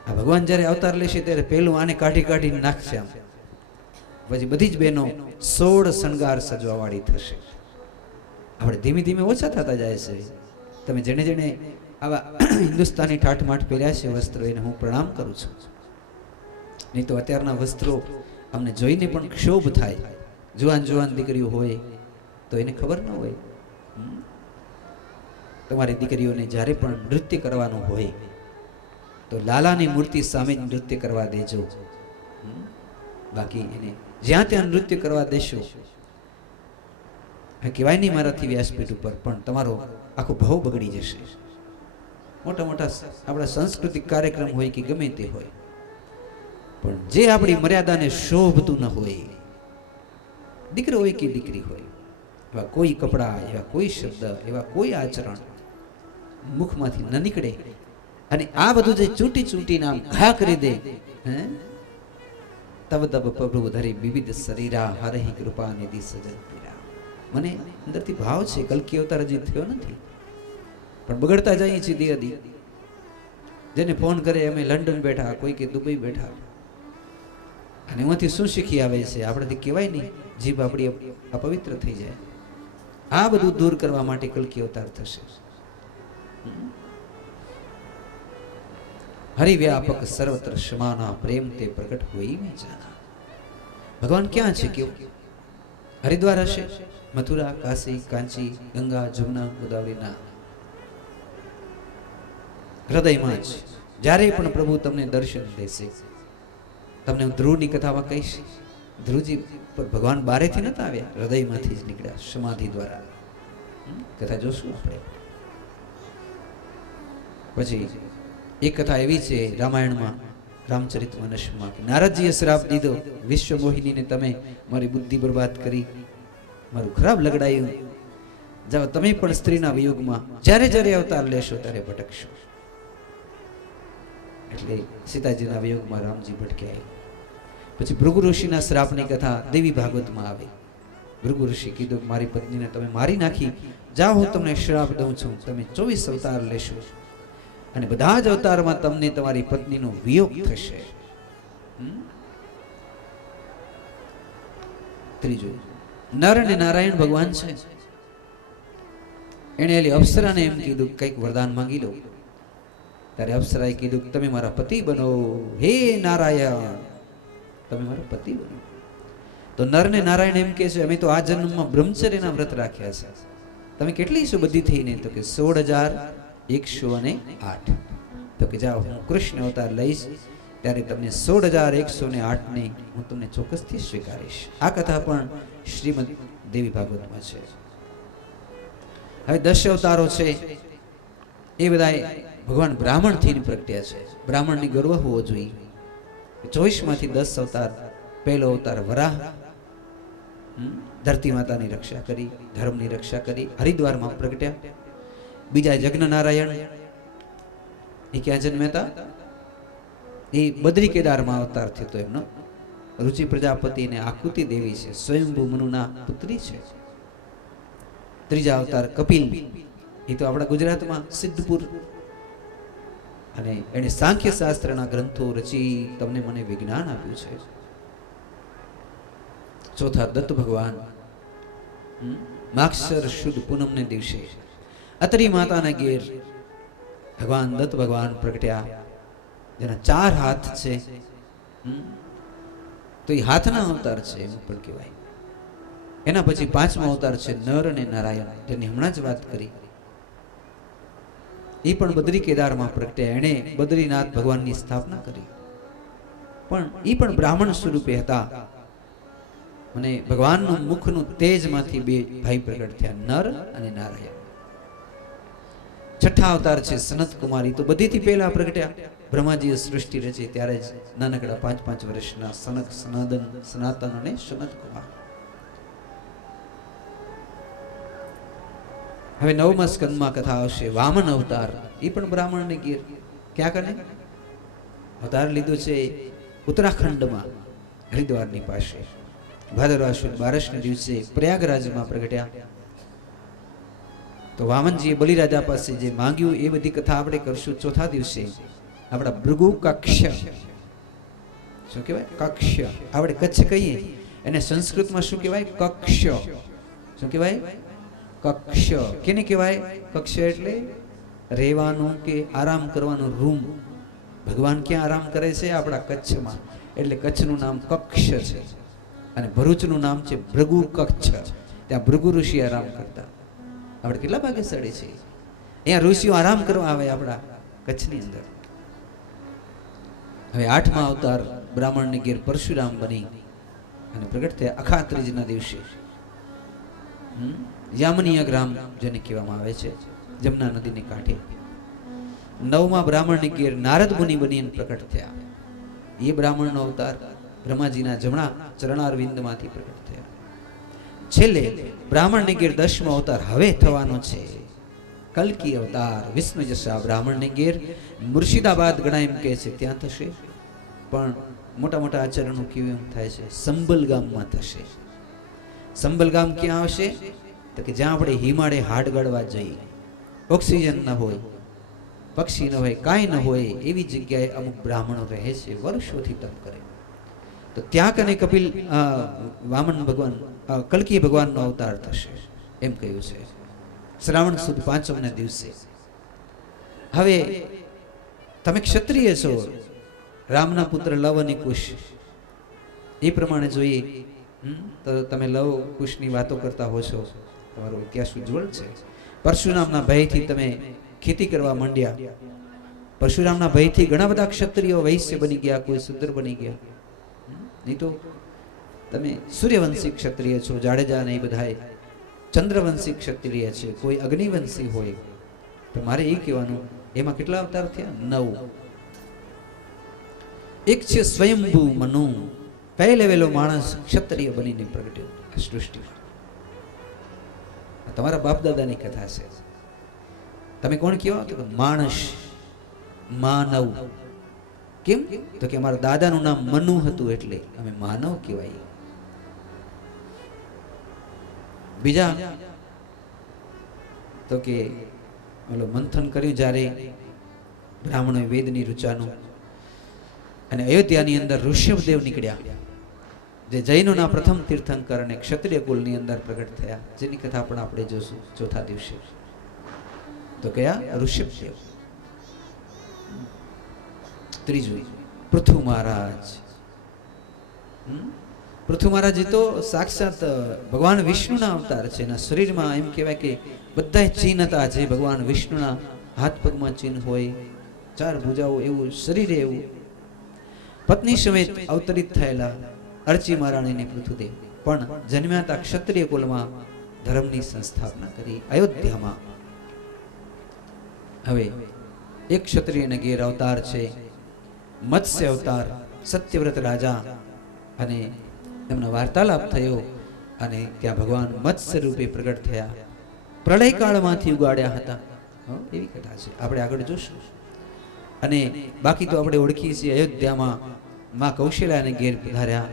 આ ભગવાન જ્યારે અવતાર લેશે ત્યારે પહેલું આને કાઢી કાઢીને નાખશે આમ. પછી બધી જ બહેનો 16 શણગાર સજવાવાળી થશે. આપણે ધીમે ધીમે ઓછા થતા જાય છે. તમે જેને જેને આવા હિન્દુસ્તાની ઠાઠમાઠ પહેર્યા છે વસ્ત્રો, એને હું પ્રણામ કરું છું. નહીં તો અત્યારના વસ્ત્રો અમને જોઈને પણ ક્ષોભ થાય. જુવાન જુવાન દીકરીઓ હોય તો એને ખબર ન હોય. તમારી દીકરીઓને જ્યારે પણ નૃત્ય કરવાનું હોય તો લાલાની મૂર્તિ સામે જ નૃત્ય કરવા દેજો. બાકી એને જ્યાં ત્યાં નૃત્ય કરવા દેશો, કહેવાય નહીં મારાથી વ્યાસપીઠ ઉપર, પણ તમારો આખો ભાવ બગડી જશે. મોટા મોટા આપણા સાંસ્કૃતિક કાર્યક્રમ હોય કે ગમે તે હોય, પણ જે આપણી મર્યાદાને શોભતું ન હોય, દીકરો હોય કે દીકરી હોય, એવા કોઈ કપડાં, એવા કોઈ શબ્દ, એવા કોઈ આચરણ મુખમાંથી ન નીકળે, અને આ બધું જે ચૂંટી ચૂંટીને આમ ઘા કરી દે, તબ તબ પ્રભુ ધરી વિવિધ શરીરા હરહી કૃપા નિધિ સજન પીરા. મને અંદરથી ભાવ છે, કલ્કી અવતાર હજી થયો નથી, પણ બગડતા જઈએ છીએ દી અદી. જેને ફોન કરે અમે લંડન બેઠા, કોઈ કે દુબઈ બેઠા, અને એમાંથી શું શીખી આવે છે? આપણાથી કહેવાય નહીં, જીભ આપણી અપવિત્ર થઈ જાય. આ બધું દૂર કરવા માટે કલ્કી અવતાર થશે. હરિવ્યાપક સર્વત્ર સમાના પ્રેમ તે પ્રગટ હોઈ મેં જાના. ભગવાન ક્યાં છે? કેવું હરિદ્વાર હશે? મથુરા, કાશી, કાંચી, ગંગા, જમુના, ગોદાવરીના હૃદયમાં જ જ્યારે પણ પ્રભુ તમને દર્શન દેશે. તમને હું ધ્રુવની કથામાં કહીશ, ધ્રુવજી પર ભગવાન બારેથી નતા આવ્યા, હૃદયમાંથી જ નીકળ્યા, સમાધિ દ્વારા. કથા જોશું આપણે. પછી એક કથા એવી છે રામાયણમાં, રામચરિતમાનસમાં, કે નારદજીએ શ્રાપ દીધો, વિશ્વ મોહિનીને તમે મારી બુદ્ધિ બરબાદ કરી, મારું ખરાબ લગડાયું, જાઓ તમે પણ સ્ત્રીના વિયોગમાં જ્યારે જ્યારે અવતાર લેશો ત્યારે ભટકશો. એટલે સીતાજીના વિયોગમાં રામજી ભટક્યા. પછી ભૃગુ ઋષિના શ્રાપની કથા દેવી ભાગવતમાં આવે. ભૃગુ ઋષિ કીધું મારી પત્નીને તમે મારી નાખી, જાઓ હું તમને શ્રાપ દઉં છું, તમે 24 અવતાર લેશો અને બધા જ અવતારમાં તમને તમારી પત્નીનો વિયોગ થશે. ત્રીજું, નર અને નારાયણ ભગવાન છે. એને એલી અપ્સરાને એમ કીધું કંઈક વરદાન માંગી લો. ત્યારે અપ્સરાએ કીધું તમે મારા પતિ બનો, હે નારાયણ તમે મારા પતિ બનો. તો નર ને નારાયણ એમ કહે છે અમે તો આ જન્મમાં બ્રહ્મચર્યના વ્રત રાખ્યા છે. તમે કેટલી છો બધી થઈને? તો કે 16,108. તો કે જાઓ હું કૃષ્ણ અવતાર લઈશ ત્યારે તમને 16,108 ને હું તમને ચોક્કસથી સ્વીકારીશ. આ કથા પણ શ્રીમદ દેવી ભાગવતમાં છે. હવે 10 અવતારો છે એ બધા ભગવાન બ્રાહ્મણથી પ્રગટ્યા છે. બ્રાહ્મણની ગર્વ હોવો જોઈએ. 24 માંથી 10 અવતાર. પહેલો અવતાર વરાહ, ધરતી માતાની રક્ષા કરી, ધર્મની રક્ષા કરી, હરિદ્વારમાં પ્રગટ્યા. બીજા જગ્ન નારાયણ, એ ક્યાં જન્મ્યા હતા? એ બદ્રી કેદારમાં અવતાર થયો હતો એમનો. રુચિ પ્રજાપતિ અને આકૃતિ દેવી છે, સ્વયંભૂ મનુના પુત્રી છે. ત્રીજા અવતાર કપિલ, એ તો આપણા ગુજરાતમાં સિદ્ધપુર, અને એણે સાંખ્ય શાસ્ત્રના ગ્રંથો રચી તમને મને વિજ્ઞાન આપ્યું છે. ચોથા દત્ત ભગવાન, માગસર શુદ્ધ પૂનમને દિવસે અત્રી માતાના ઘેર ભગવાન દત્ત ભગવાન પ્રગટ્યા, જેના 4 હાથ છે. તો એ હાથના અવતાર છે એમ પણ કહેવાય. એના પછી 5મો અવતાર છે નર અને નારાયણ, જેની હમણાં જ વાત કરી. એ પણ બદ્રી કેદારમાં પ્રગટ્યા. એણે બદ્રીનાથ ભગવાનની સ્થાપના કરી, પણ એ પણ બ્રાહ્મણ સ્વરૂપે હતા. અને ભગવાનનું મુખનું તેજમાંથી 2 ભાઈ પ્રગટ થયા, નર અને નારાયણ. 6ઠા અવતાર છે સનત કુમારી. તો બધીથી પહેલા પ્રગટ્યા. બ્રહ્માજીએ સૃષ્ટિ રચી ત્યારે જ નાનકડા 5-5 વર્ષના સનક, સનાતન, સનાતન અને સનત કુમાર. હવે 9મા સ્કંદમાં કથા આવશે વામન અવતાર. એ પણ બ્રાહ્મણને ઘેર. ક્યાં કને અવતાર લીધો છે? ઉત્તરાખંડમાં, હરિદ્વારની પાસે. ભાદરવા સુદ 12ને દિવસે પ્રયાગરાજમાં પ્રગટ્યા. તો વામનજીએ બલિરાજા પાસે જે માંગ્યું એ બધી કથા આપણે કરશું 4થા દિવસે. આપણા ભૃગુ કક્ષ, શું કહેવાય? કક્ષ. આપણે કચ્છ કહીએ, એને સંસ્કૃતમાં શું કહેવાય? કક્ષ. શું કહેવાય? કક્ષ. કેને કહેવાય? કક્ષ એટલે રહેવાનું કે આરામ કરવાનું રૂમ. ભગવાન ક્યાં આરામ કરે છે? આપણા કચ્છમાં. એટલે કચ્છનું નામ કક્ષ છે. અને ભરૂચનું નામ છે ભૃગુ કચ્છ. ત્યાં ભૃગુ ઋષિ આરામ કરતા. આપણે કેટલા ભાગ્યશાળી છે, અહીંયા ઋષિઓ આરામ કરવા આવે આપણા કચ્છની અંદર. હવે 8મા અવતાર બ્રાહ્મણને ઘેર પરશુરામ બની અને પ્રગટ થયા અખાત્રીજના દિવસે. યામનીય ગ્રામ જેને કહેવામાં આવે છે, જમના નદીને કાંઠે. 9મા બ્રાહ્મણને ઘેર નારદ મુનિ બનીને પ્રગટ થયા. એ બ્રાહ્મણનો અવતાર બ્રહ્માજીના જમણા ચરણારવિંદમાંથી પ્રગટ થયા. છેલ્લે બ્રાહ્મણને ઘેર 10મો અવતાર હવે થવાનો છે, કલ્કી અવતાર. વિષ્ણુ જસા બ્રાહ્મણને ઘેર મુર્શિદાબાદ ગણાય એમ કહે છે, ત્યાં થશે. પણ મોટા મોટા આચરણો કેવું એમ થાય છે, સંબલ ગામમાં થશે. સંબલ ગામ ક્યાં આવશે? તો કે જ્યાં આપણે હિમાળે હાડ ગાળવા જઈએ, ઓક્સિજન ન હોય, પક્ષી ન હોય, કાંઈ ન હોય, એવી જગ્યાએ અમુક બ્રાહ્મણો રહે છે, વર્ષોથી તપ કરે. તો ત્યાં કને કપિલ વામન ભગવાન, કલ્કી ભગવાનનો અવતાર થશે એમ કહ્યું છે, શ્રાવણ સુદ 5મના દિવસે. હવે તમે ક્ષત્રિય છો, રામના પુત્ર લવ અને કુશ. એ પ્રમાણે જોઈએ તો તમે લવ કુશની વાતો કરતા હો છો, તમારો ઇતિહાસ ઉજ્જવળ છે. પરશુરામના ભયથી તમે ખેતી કરવા માંડ્યા. પરશુરામના ભયથી ઘણા બધા ક્ષત્રિયો વૈશ્ય બની ગયા, કોઈ શુદ્ર બની ગયા. નહીં તો તમે સૂર્યવંશી ક્ષત્રિય છો, જાડેજા ને એ બધાએ ચંદ્રવંશી ક્ષત્રિય છે, કોઈ અગ્નિવંશી હોય. તો મારે એ કહેવાનું, એમાં કેટલા અવતાર થયા? 9. એક છે સ્વયંભૂ મનુ, પહેલે વહેલો માણસ ક્ષત્રિય બનીને પ્રગટ્યો આ સૃષ્ટિમાં. તમારા બાપ દાદાની કથા છે. તમે કોણ કહો? તો માણસ, માનવ. કેમ? તો કે અમારા દાદાનું નામ મનુ હતું એટલે અમે માનવ કહેવાય. બીજા તો કે ઓલો મંથન કર્યું જ્યારે બ્રાહ્મણોએ વેદની ઋચાનું, અને અયોધ્યાની અંદર ઋષભદેવ નીકળ્યા, જે જૈનોના પ્રથમ તીર્થંકર અને ક્ષત્રિય કુલની અંદર પ્રગટ થયા, જેની કથા પણ આપણે જોશું 4થા દિવસે. તો કયા? ઋષભદેવ. ત્રીજું પૃથુ મહારાજ. પૃથુ મહારાજ તો સાક્ષાત ભગવાન વિષ્ણુના અવતાર છે. એના શરીરમાં એમ કહેવાય કે બધા ચિહ્ન હતા, જે ભગવાન વિષ્ણુના હાથ પગમાં ચિહ્ન હોય, 4 ભુજાઓ, એવું શરીરે એવું. પત્ની સમેત અવતરિત થયેલા અર્ચી મહારાણીને પૃથુદેવ પણ જન્મ્યા હતા ક્ષત્રિય કુલમાં, ધર્મની સંસ્થાપના કરી અયોધ્યામાં. હવે એક ક્ષત્રિયના ઘેર અવતાર છે મત્સ્ય અવતાર. સત્યવ્રત રાજા અને એમનો વાર્તાલાપ થયો અને ત્યાં ભગવાન મત્સ્ય રૂપે પ્રગટ થયા, પ્રલય કાળમાંથી ઉગાડ્યા હતા. એવી કથા છે, આપણે આગળ જોશું. અને બાકી તો આપણે ઓળખીએ છીએ, અયોધ્યામાં માં કૌશલ્યાને ઘેર પધાર્યા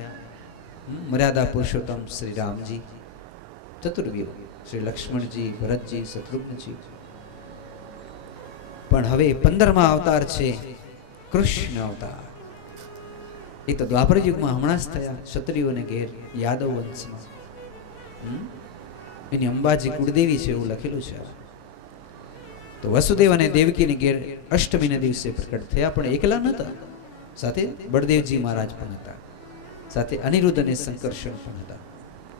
મર્યાદા પુરુષોત્તમ શ્રી રામજી, ચતુર્વ્યુહ શ્રી લક્ષ્મણજી, ભરતજી, શત્રુઘ્નજી. પણ હવે 15મા અવતાર છે કૃષ્ણ અવતાર. એ તો દ્વાપર યુગમાં હમણાં જ થયા, ક્ષત્રિયોને ઘેર યાદવ વંશમાં. એની અંબાજી કુળદેવી છે એવું લખેલું છે. તો વસુદેવ અને દેવકીની ઘેર અષ્ટમીના દિવસે પ્રકટ થયા, પણ એકલા નહોતા, સાથે બળદેવજી મહારાજ પણ હતા, સાથે અનિરુદ્ધ અને સંકર્ષણ પણ હતા.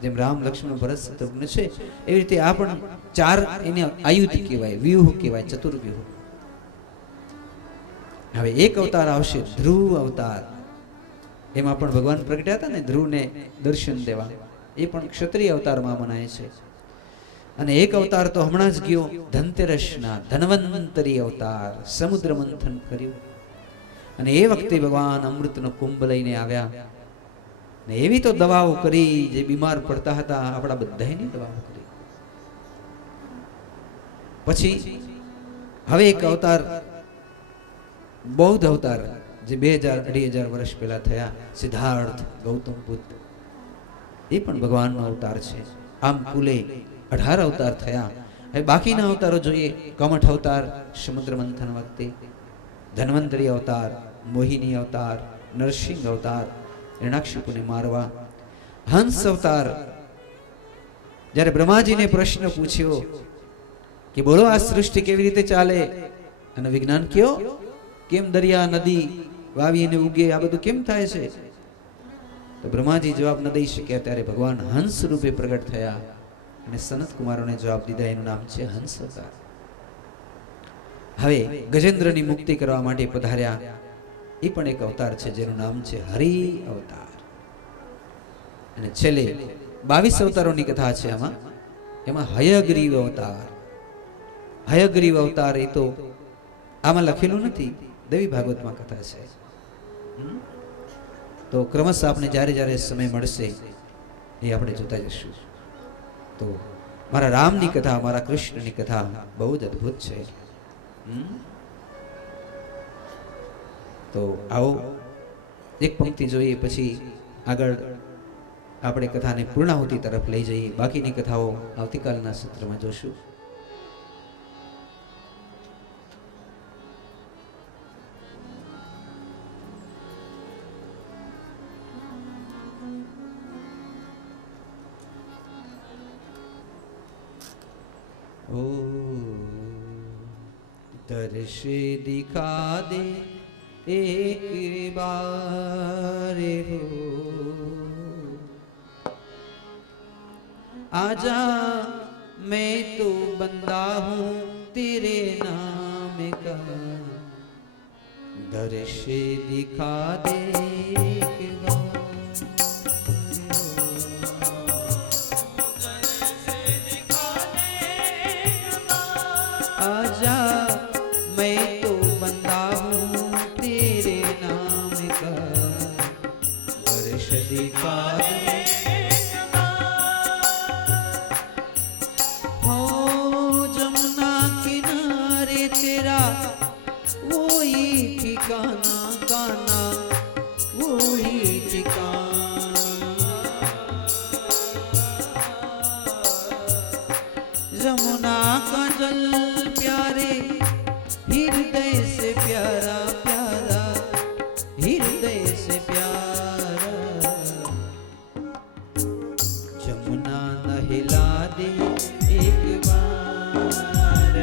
જેમ રામ લક્ષ્મણ ભરત શત્રુઘ્ન છે એવી રીતે આ પણ ચાર એને આયુધ કહેવાય, વ્યૂહ કહેવાય, ચતુર્વ્યૂહ. હવે એક અવતાર આવશે, ધ્રુવ અવતાર. એમાં પણ ભગવાન પ્રગટ્યા હતા ને ધ્રુવને દર્શન દેવા, એ પણ ક્ષત્રિય અવતારમાં મનાય છે. અને એક અવતાર તો હમણાં જ ગયો, ધનતેરસના ધન્વંતરી અવતાર, સમુદ્ર મંથન કર્યું. અને એ વખતે ભગવાન અમૃતનો કુંભ લઈને આવ્યા ને એવી તો દવાઓ કરી, જે બીમાર પડતા હતા આપણા બધાની દવાઓ કરી. પછી હવે એક અવતાર, બૌદ્ધ અવતાર, જે 2000-2500 વર્ષ પહેલા થયા, સિદ્ધાર્થ ગૌતમ બુદ્ધ, એ પણ ભગવાનનો અવતાર છે. આમ કુલે 18 અવતાર થયા. હવે બાકીના અવતારો જોઈએ. કમઠ અવતાર સમુદ્ર મંથન વખતે, ધન્વંતરી અવતાર, મોહિની અવતાર, નરસિંહ અવતાર હિરણાક્ષિપુને મારવા, હંસ અવતાર જ્યારે બ્રહ્માજીને પ્રશ્ન પૂછ્યો કે બોલો આ સૃષ્ટિ કેવી રીતે ચાલે અને વિજ્ઞાન કયો, કેમ દરિયા નદી વાવીને ઉગે, આ બધું કેમ થાય છે? તો બ્રહ્માજી જવાબ ન દઈ શક્યા, ત્યારે ભગવાન હંસ રૂપે પ્રગટ થયા અને સનત કુમારોને જવાબ દીધા. એનું નામ છે હંસ અવતાર. હવે ગજેન્દ્રની મુક્તિ કરવા માટે પધાર્યા, એ પણ એક અવતાર છે જેનું નામ છે હરિ અવતાર. અને છેલ્લે 22 અવતારોની કથા છે એમાં હયગ્રીવ અવતાર. હયગ્રીવ અવતાર એ તો આમાં લખેલું નથી, દેવી ભાગવતમાં કથા છે. તો ક્રમશઃ આપણે જ્યારે જ્યારે સમય મળશે એ આપણે જોતા જશું. તો મારા રામની કથા, મારા કૃષ્ણની કથા બહુ જ અદ્ભુત છે. તો આવો એક પંક્તિ જોઈએ, પછી આગળ આપણે કથાને પૂર્ણાહુતિ તરફ લઈ જઈએ. બાકીની કથાઓ આવતીકાલના સત્રમાં જોશું. ओ दर्श दिखा दे एक बार हो, आजा मैं तो बंदा हूँ तेरे नाम का, दर्श दिखा दे एक बार। आजा मैं तो बंदा हूँ तेरे नाम का, दर्श दिखा दे। हो जमुना किनारे तेरा वही ठिकाना, काना वही ठिकाना। जमुना का जल प्यारे हृदय से प्यारा, प्यारा हृदय से प्यारा। जमुना नहला दे एक बार,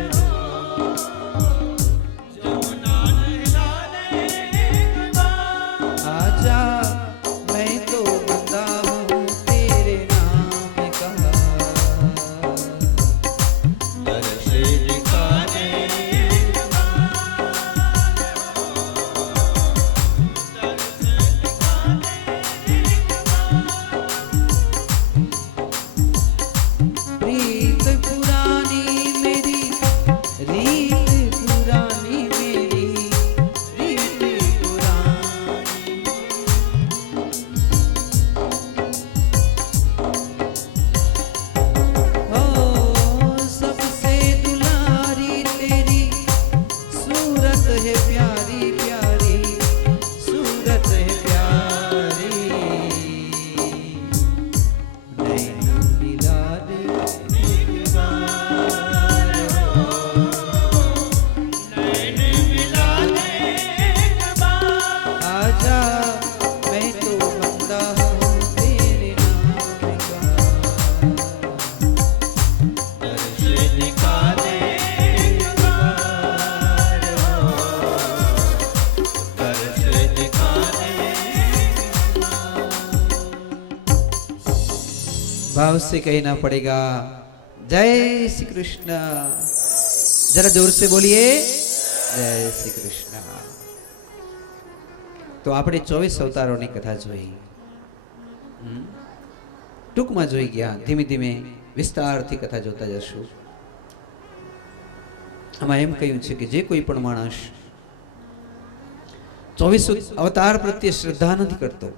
जमुना नहला दे एक बार। आजा मैं तो बंदा हूँ तेरे नाम का, दर्श दिखा दे एक बार। दर्श दिखा भाव से कहना पड़ेगा जय श्री कृष्ण। जरा जोर से बोलिए जय श्री कृष्ण। तो આપણે 24 અવતારોની કથા જોઈ, ટૂંકમાં જોઈ ગયા, ધીમે ધીમે વિસ્તારથી કથા જોતા જશું. આમાં એમ કહ્યું છે કે જે કોઈ પણ માણસ 24 અવતાર પ્રત્યે શ્રદ્ધા નથી કરતો,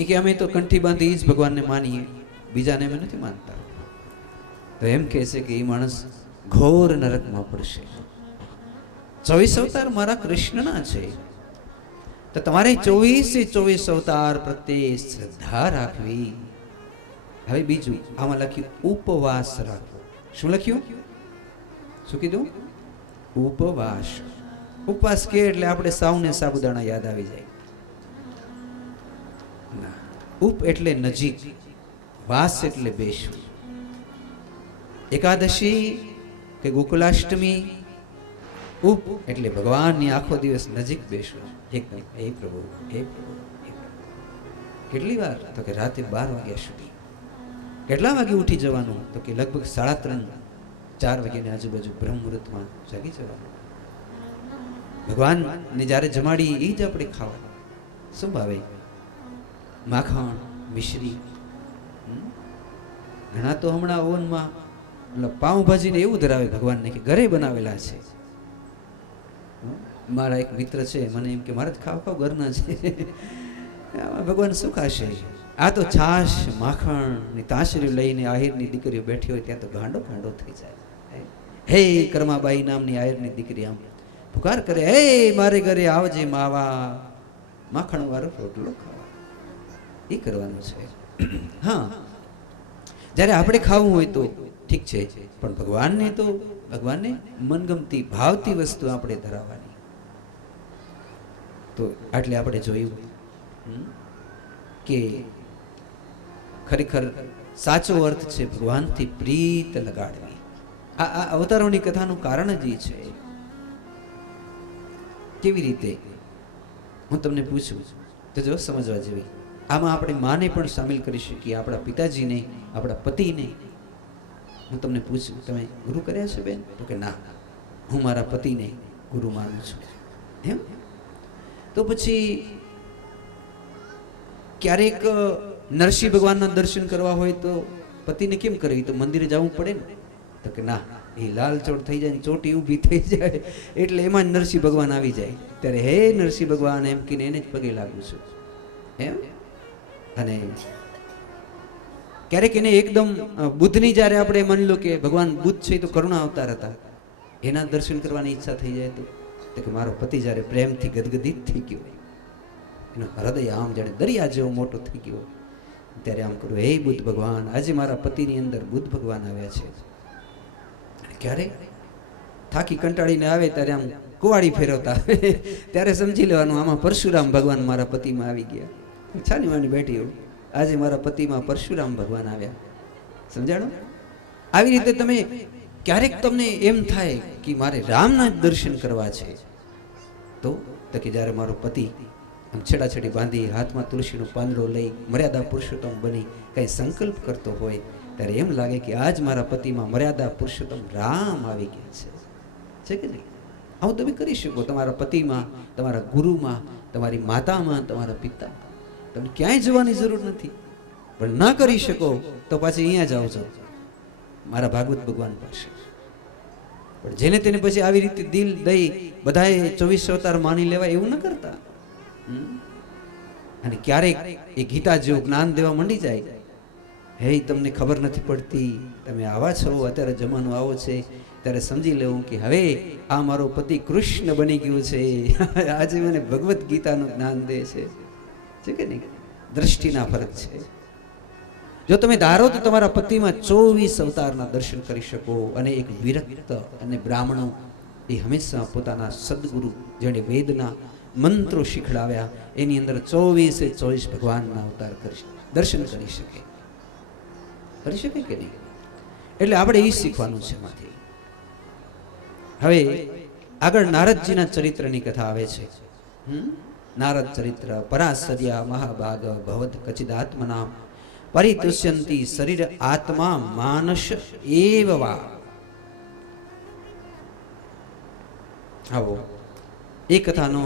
એ કે અમે તો કંઠી બાંધી જ ભગવાનને માનીએ, બીજાને અમે નથી માનતા, તો એમ કહે છે કે એ માણસ ઘોર નરકમાં પડશે. 24 અવતાર મારા કૃષ્ણના છે, તો તમારે 24 અવતાર પ્રત્યે શ્રદ્ધા રાખવી. હવે બીજું આમાં લખ્યું ઉપવાસ રાખવો. શું લખ્યું? શું કીધું? ઉપવાસ. ઉપવાસ કે એટલે આપણે સાવને સાબુદાણા યાદ આવી જાય ના. ઉપ એટલે નજીક, વાસ એટલે બેસવું. એકાદશી કે ગોકુલાષ્ટમી, ઉપ એટલે ભગવાનની આખો દિવસ નજીક બેસવું. એકદમ હે પ્રભુ, હે પ્રભુ, હે પ્રભુ. કેટલી વાર? તો કે રાતે 12 વાગ્યા સુધી. કેટલા વાગે ઉઠી જવાનું? તો કે લગભગ 3:30-4 વાગ્યાની આજુબાજુ બ્રહ્મ મુહૂર્તમાં જાગી જવાનું. ભગવાનને જ્યારે જમાડી એ જ આપણે ખાવાનું. શું ભાવે? માખણ, મિશ્રી. ઘણા તો હમણાં ઓવનમાં પાઉંભાજીને એવું ધરાવે ભગવાનને કે ઘરે બનાવેલા છે. મારા એક મિત્ર છે, મને એમ કે મારે ખાવ ખાવ ઘરના છે. ભગવાન શું ખાશે? આ તો છાશ માખણ ની તાંસરી લઈને આહિરની દીકરીઓ બેઠી હોય ત્યાં તો ગાંડો ગાંડો થઈ જાય. હે કર્માબાઈ નામની આહિરની દીકરી આમ પુકાર કરે, હે મારે ઘરે આવજે માવા, માખણ વાળો રોટલો ખાવા. એ કરવાનું છે. હા, જ્યારે આપણે ખાવું હોય તો ઠીક છે, પણ ભગવાનને મનગમતી ભાવતી વસ્તુ આપણે ધરાવવાની. તો આટલે આપણે જોયું કે ખરેખર સાચો અર્થ છે ભગવાનથી પ્રીત લગાડવી. આ અવતારોની કથાનું કારણ જ એ છે. કેવી રીતે? હું તમને પૂછું તો જો સમજવા જેવી. આમાં આપણે માને પણ સામેલ કરી શકીએ, આપણા પિતાજીને, આપણા પતિને. હું તમને પૂછું, તમે ગુરુ કર્યા છે બેન? તો કે ના, હું મારા પતિને ગુરુ માનું છું. એમ? તો પછી ક્યારેક નરસિંહ ભગવાનના દર્શન કરવા હોય તો પતિને કેમ કરવી? તો મંદિરે જવું પડે ને. તો કે ના, એ લાલ ચોટ થઈ જાય, ચોટી ઊભી થઈ જાય એટલે એમાં જ નરસિંહ ભગવાન આવી જાય. ત્યારે હે નરસિંહ ભગવાન એમ કહીને એને જ પગે લાગુ છું. એમ? અને ક્યારેક એને એકદમ બુદ્ધની જ્યારે આપણે માની લો કે ભગવાન બુદ્ધ છે તો કરુણા અવતાર હતા, એના દર્શન કરવાની ઈચ્છા થઈ જાય તો કે મારો પતિ જ્યારે પ્રેમથી ગદગદિત થઈ ગયો, એનો હૃદય આમ જાણે દરિયા જેવો મોટો થઈ ગયો, ત્યારે આમ કરું, હે બુદ્ધ ભગવાન, આજે મારા પતિની અંદર બુદ્ધ ભગવાન આવ્યા છે. ક્યારે થાકી કંટાળીને આવે ત્યારે આમ કુવાડી ફેરવતા ત્યારે સમજી લેવાનું આમાં પરશુરામ ભગવાન મારા પતિમાં આવી ગયા. છાની વાની બેઠી એવું, આજે મારા પતિમાં પરશુરામ ભગવાન આવ્યા. સમજાણો? આવી રીતે તમે ક્યારેક તમને એમ થાય કે મારે રામના જ દર્શન કરવા છે, તો કે જ્યારે મારો પતિ આમ છેડાછેડી બાંધી હાથમાં તુલસીનો પાંદડો લઈ મર્યાદા પુરુષોત્તમ બની કંઈ સંકલ્પ કરતો હોય ત્યારે એમ લાગે કે આજ મારા પતિમાં મર્યાદા પુરુષોત્તમ રામ આવી ગયા છે કે નહીં? આવું તમે કરી શકો તમારા પતિમાં, તમારા ગુરુમાં, તમારી માતામાં, તમારા પિતા. તમને ક્યાંય જવાની જરૂર નથી. પણ ના કરી શકો તો પાછી અહીંયા જાઓ છો મારા ભાગવત ભગવાન પાસે. પણ જેને તેને પછી આવી રીતે દિલ દઈ બધાએ 24 અવતાર માની લેવાય એવું ન કરતા. અને ક્યારેક એ ગીતા જેવું જ્ઞાન દેવા માંડી જાય, હે તમને ખબર નથી પડતી, તમે આવા છો, અત્યારે જમાનો આવો છે, ત્યારે સમજી લેવું કે હવે આ મારો પતિ કૃષ્ણ બની ગયું છે, આજે મને ભગવદ્ ગીતાનું જ્ઞાન દે છે કે નહીં? દ્રષ્ટિના ફરક છે. જો તમે ધારો તો તમારા પતિમાં 24 અવતારના દર્શન કરી શકો. અને એક વિરક્ત અને બ્રાહ્મણો એ હંમેશા પોતાના સદગુરુ જેણે વેદના મંત્રો શીખડાવ્યા એની અંદર 24 ભગવાનના અવતાર દર્શન કરી શકે કે નહીં? એટલે આપણે એ શીખવાનું છે એમાંથી. હવે આગળ નારદજીના ચરિત્રની કથા આવે છે. નારદ ચરિત્ર. પરાસર્યા મહાભાગ ભવદ કચિદાત્મનામ પરિતુષ્યંતી શરીર આત્મા માનસ એવ વા. આવો એ કથાનો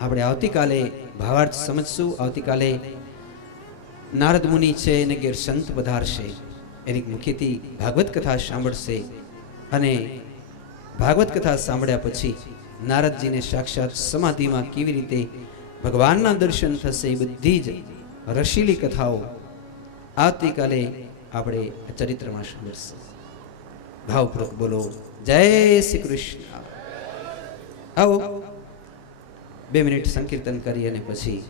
આપણે આવતીકાલે ભાવાર્થ સમજશું. આવતીકાલે નારદ મુનિ છે એને ઘેર સંત પધારશે, એની મુખેથી ભાગવત કથા સાંભળશે અને ભાગવત કથા સાંભળ્યા પછી નારદજીને સાક્ષાત સમાધિમાં કેવી રીતે ભગવાનના દર્શન થશે એ બધી જ રસીલી કથાઓ આવતીકાલે આપણે ચરિત્રમાં સાંભળશું. ભાવપૂર્વક બોલો જય શ્રી કૃષ્ણ. આવો 2 મિનિટ સંકીર્તન કરી અને પછી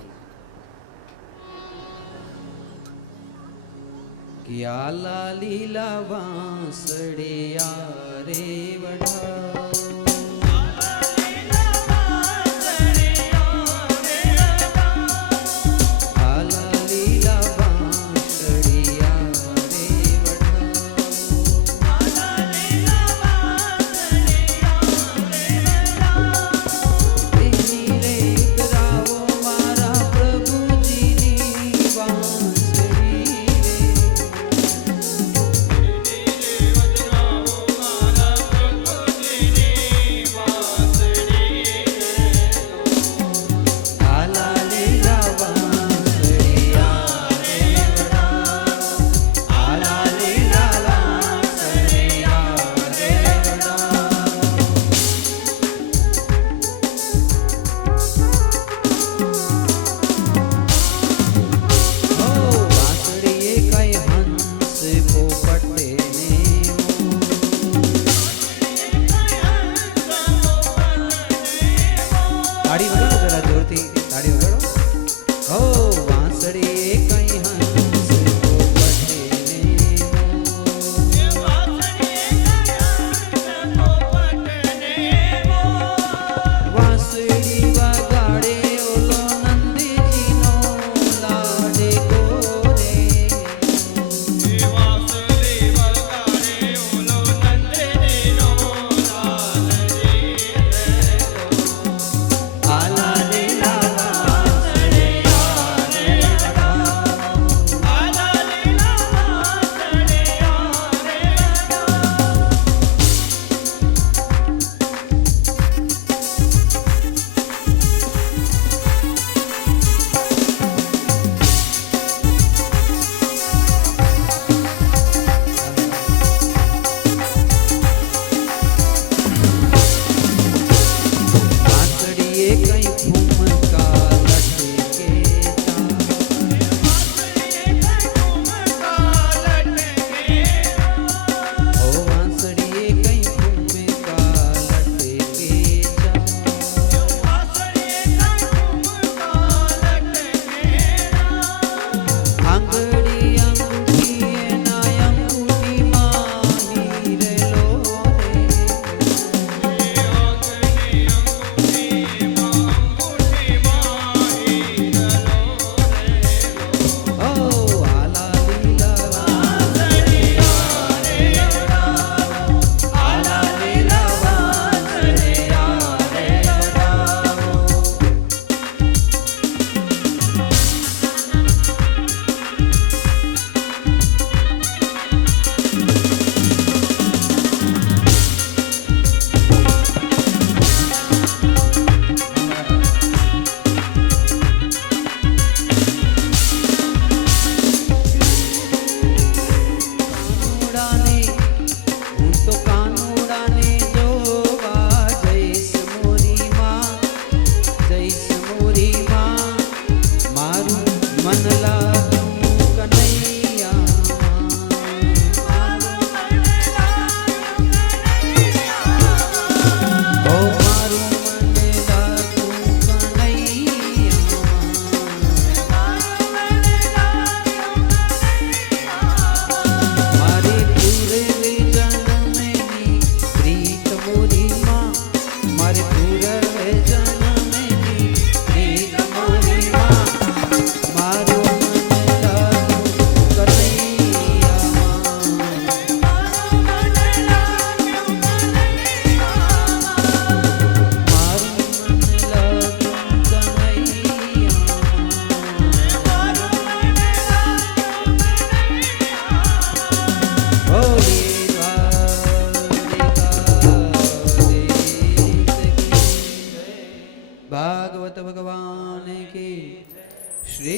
ક્યાલા લીલા વાંસળિયા રે વઢા, ધીરે ધીરે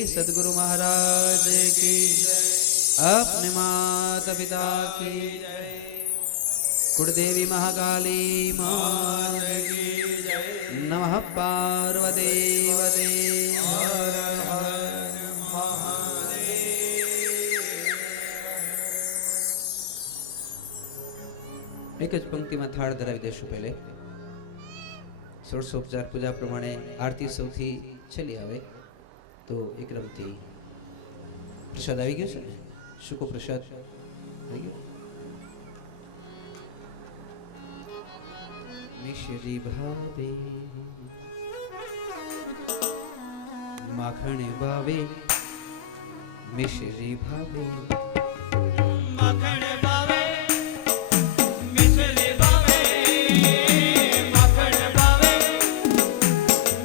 श्री सद्गुरु महाराज की अपने माता पिता की कुलदेवी महाकाली मात की नमः पार्वती वदे हर हर महादेव। एक ज पंक्ति में थाળ ધરાવી દેશું पहले षोडशोपचार पूजा प्रमाणे आरती सौथी छेल्ली आवे तो एक रमती प्रसाद આવી ગયો છે ને શુકો પ્રસાદ આવી ગયો मिश्री भावे माखण भावे मिश्री भावे माखण भावे मिश्री भावे माखण भावे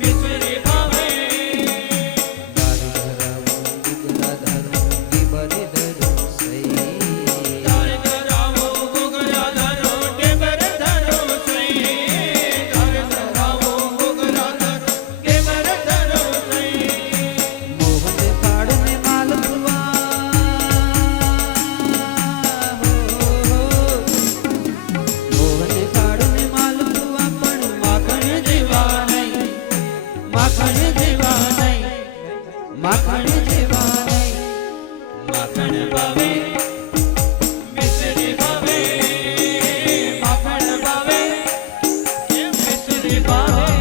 मिश्री भावे दारू धरावो गुगला धरो की बरी धरो सई दार धरावो गुगला धरो टेबर धरो सई दार धरावो गुगला धरो टेबर धरो सई मोहन थाड़ में माल पुआ मोहन थाड़ में माल पुआ पण माखण जेवा नहीं माखण जेवा नहीं माखण जेवा नहीं माखण भावे मिश्री भावे माखण भावे मिश्री भावे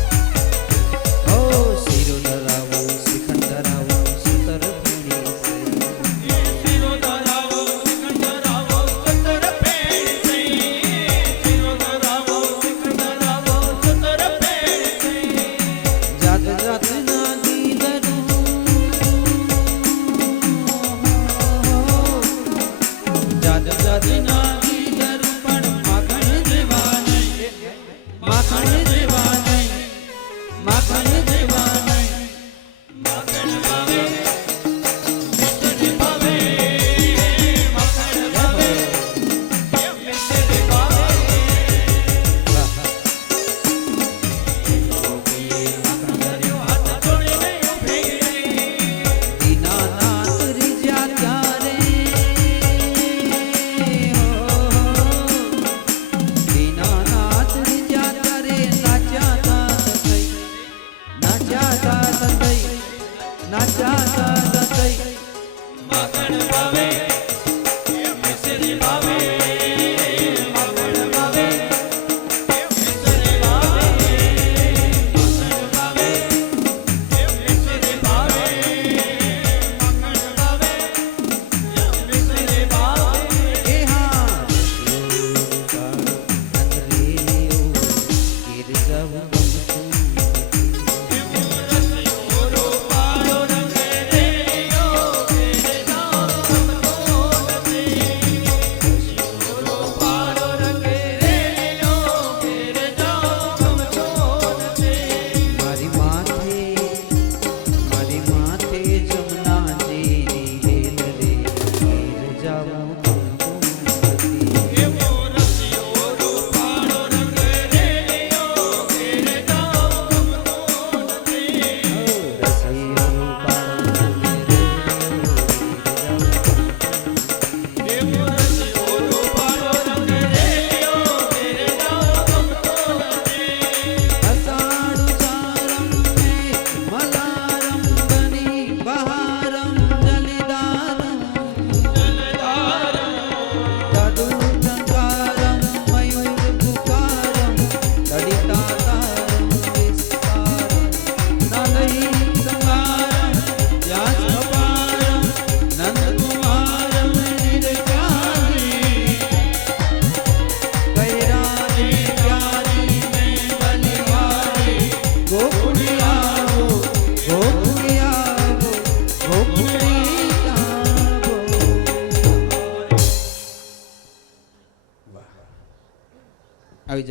ओ सिरो धरावो शिखंड धरावो सुतर फेणी से सिरो धरावो शिखंड धरावो सुतर फेणी सई सिरो धरावो शिखंड धरावो सुतर फेणी सई जात जात ना दीदरू जात जात ना दीदरू पण माखण जेवा नहीं माखण जेवा नहीं माखण जेवा नहीं माखण भावे मिश्री भावे माखण भावे मिश्री भावे हाथ जोड़ीने ઊભી રહી दीनानाथ रिजा त्यारे हो दीनानाथ रिजा त्यारे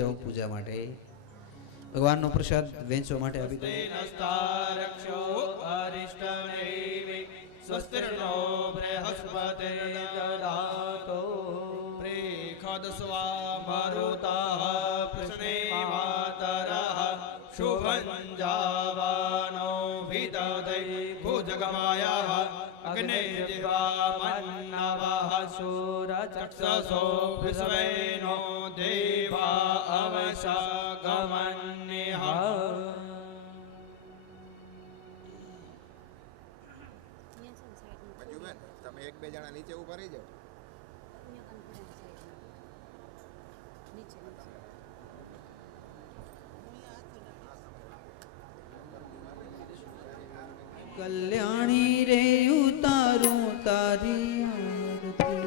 જાઓ પૂજા માટે. ભગવાનનો પ્રસાદ વેચવા માટે આપી દો. तेनस्तारक्षो अरिष्टनेमि स्वस्तिर्नो बृहस्पतिर्दधातु प्रेखदस्वा मरुताः प्रश्ने मातरः शुभं जावानो विदधै भुजगमायाः अग्ने दिवामन्नवः सूरचक्षसो विश्वेनो देवा अवशगमन्यः મંજુબેન તમે એક બે જણા નીચે ઉભા રહી જાઓ. કલ્યાણી રે ઉતારું તારી આરતી.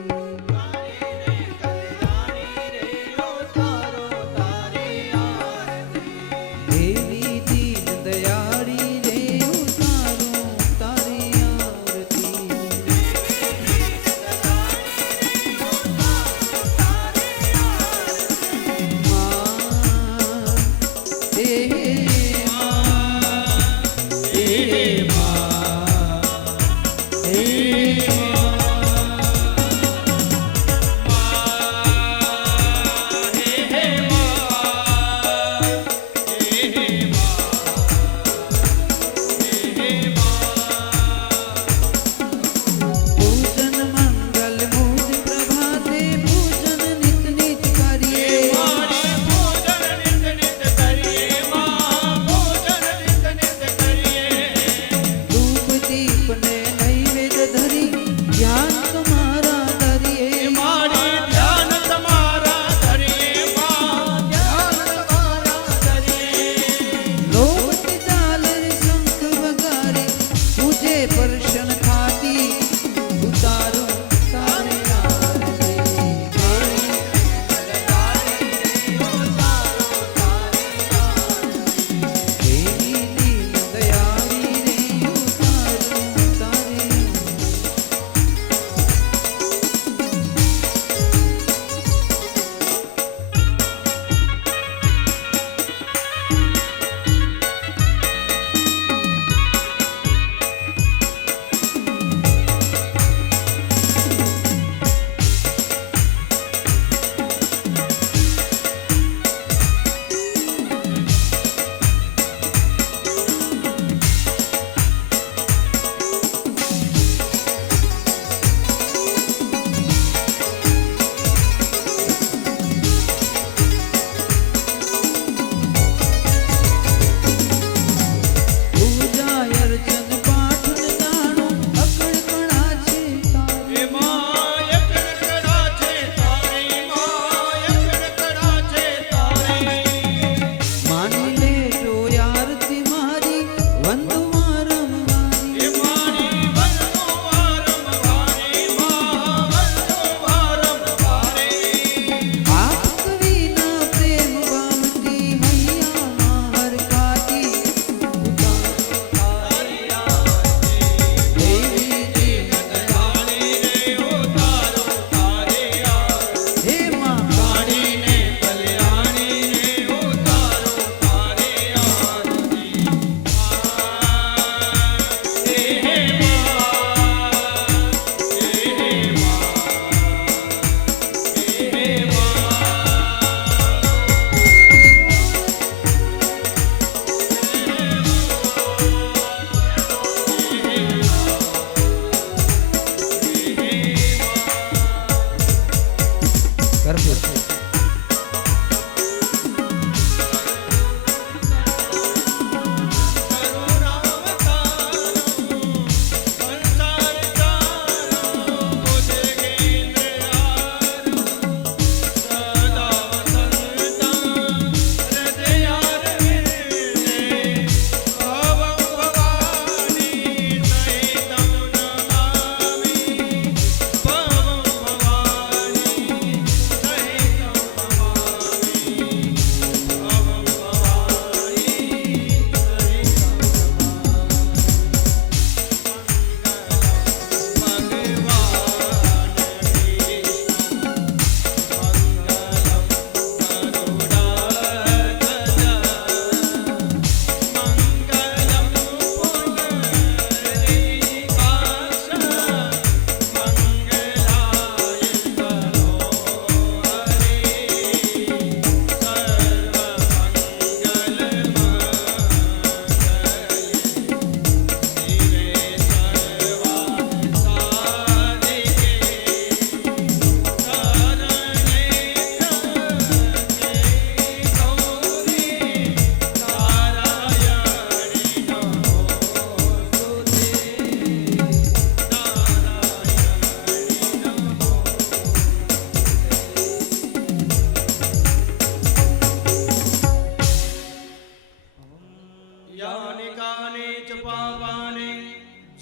દેવી દીન દયાળી રે ઉતારું તારી આરતી. માં, હે પૂજન મંગલ મુજ પ્રભાતે પૂજન નિત નિત કરીએ. पूजन नित नित करिए मां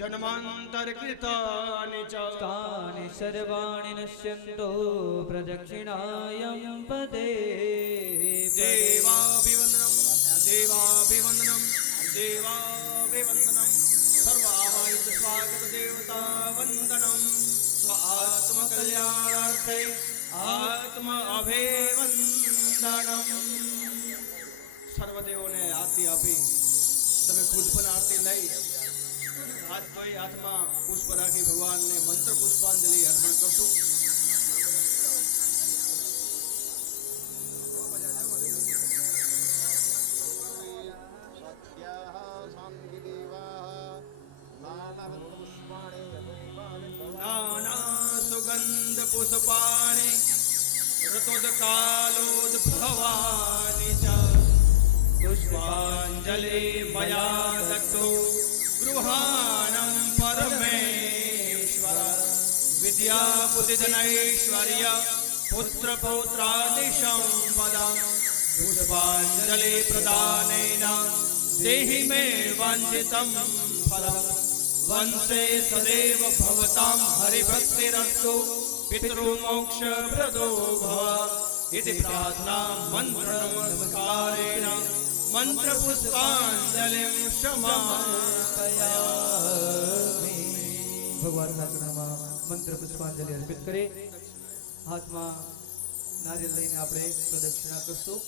जन्मान्तरकृतानि च तानि सर्वाणि नश्यन्तो प्रदक्षिणायं पदे देवाभिवन्दनं देवाभिवन्दनं देवाभिवन्दनं सर्वायुध स्वागत देवता वन्दनं स्व आत्मकल्याणार्थे आत्म अभिवन्दनं સર્વદેવોને આરતી આપી તમે પુષ્પન આરતી લઈ હાથ ધોઈ હાથમાં પુષ્પ રાખી ભગવાનને મંત્ર પુષ્પાંજલિ અર્પણ કરશો. સત્યાઃ સાંગિદેવાઃ નાનારત્નપુષ્પાણિ યતૈવાનિ નાના સુગંધ પુષ્પાણિ ऋतुदकालोद्भवानि च पुष्पाञ्जलि मया दत्तो गृहाणं परमेश्वर विद्याबुद्धिधनैश्वर्य पुत्रपौत्रादिसम्पदा पुष्पाञ्जलि प्रदानेन देहि मे वाञ्छितं फलम् वंशे सदैव भवतां हरिभक्तिरस्तु पितृमोक्षप्रदो भव इति प्रार्थना मन्त्रनमस्कारेण मन्त्रपुष्पाञ्जलिं समर्पयामि. ભગવાનના ચરણમાં મંત્ર પુષ્પાંજલિ અર્પિત કરી હાથમાં નારિયેળ લઈને આપણે પ્રદક્ષિણા કરશું.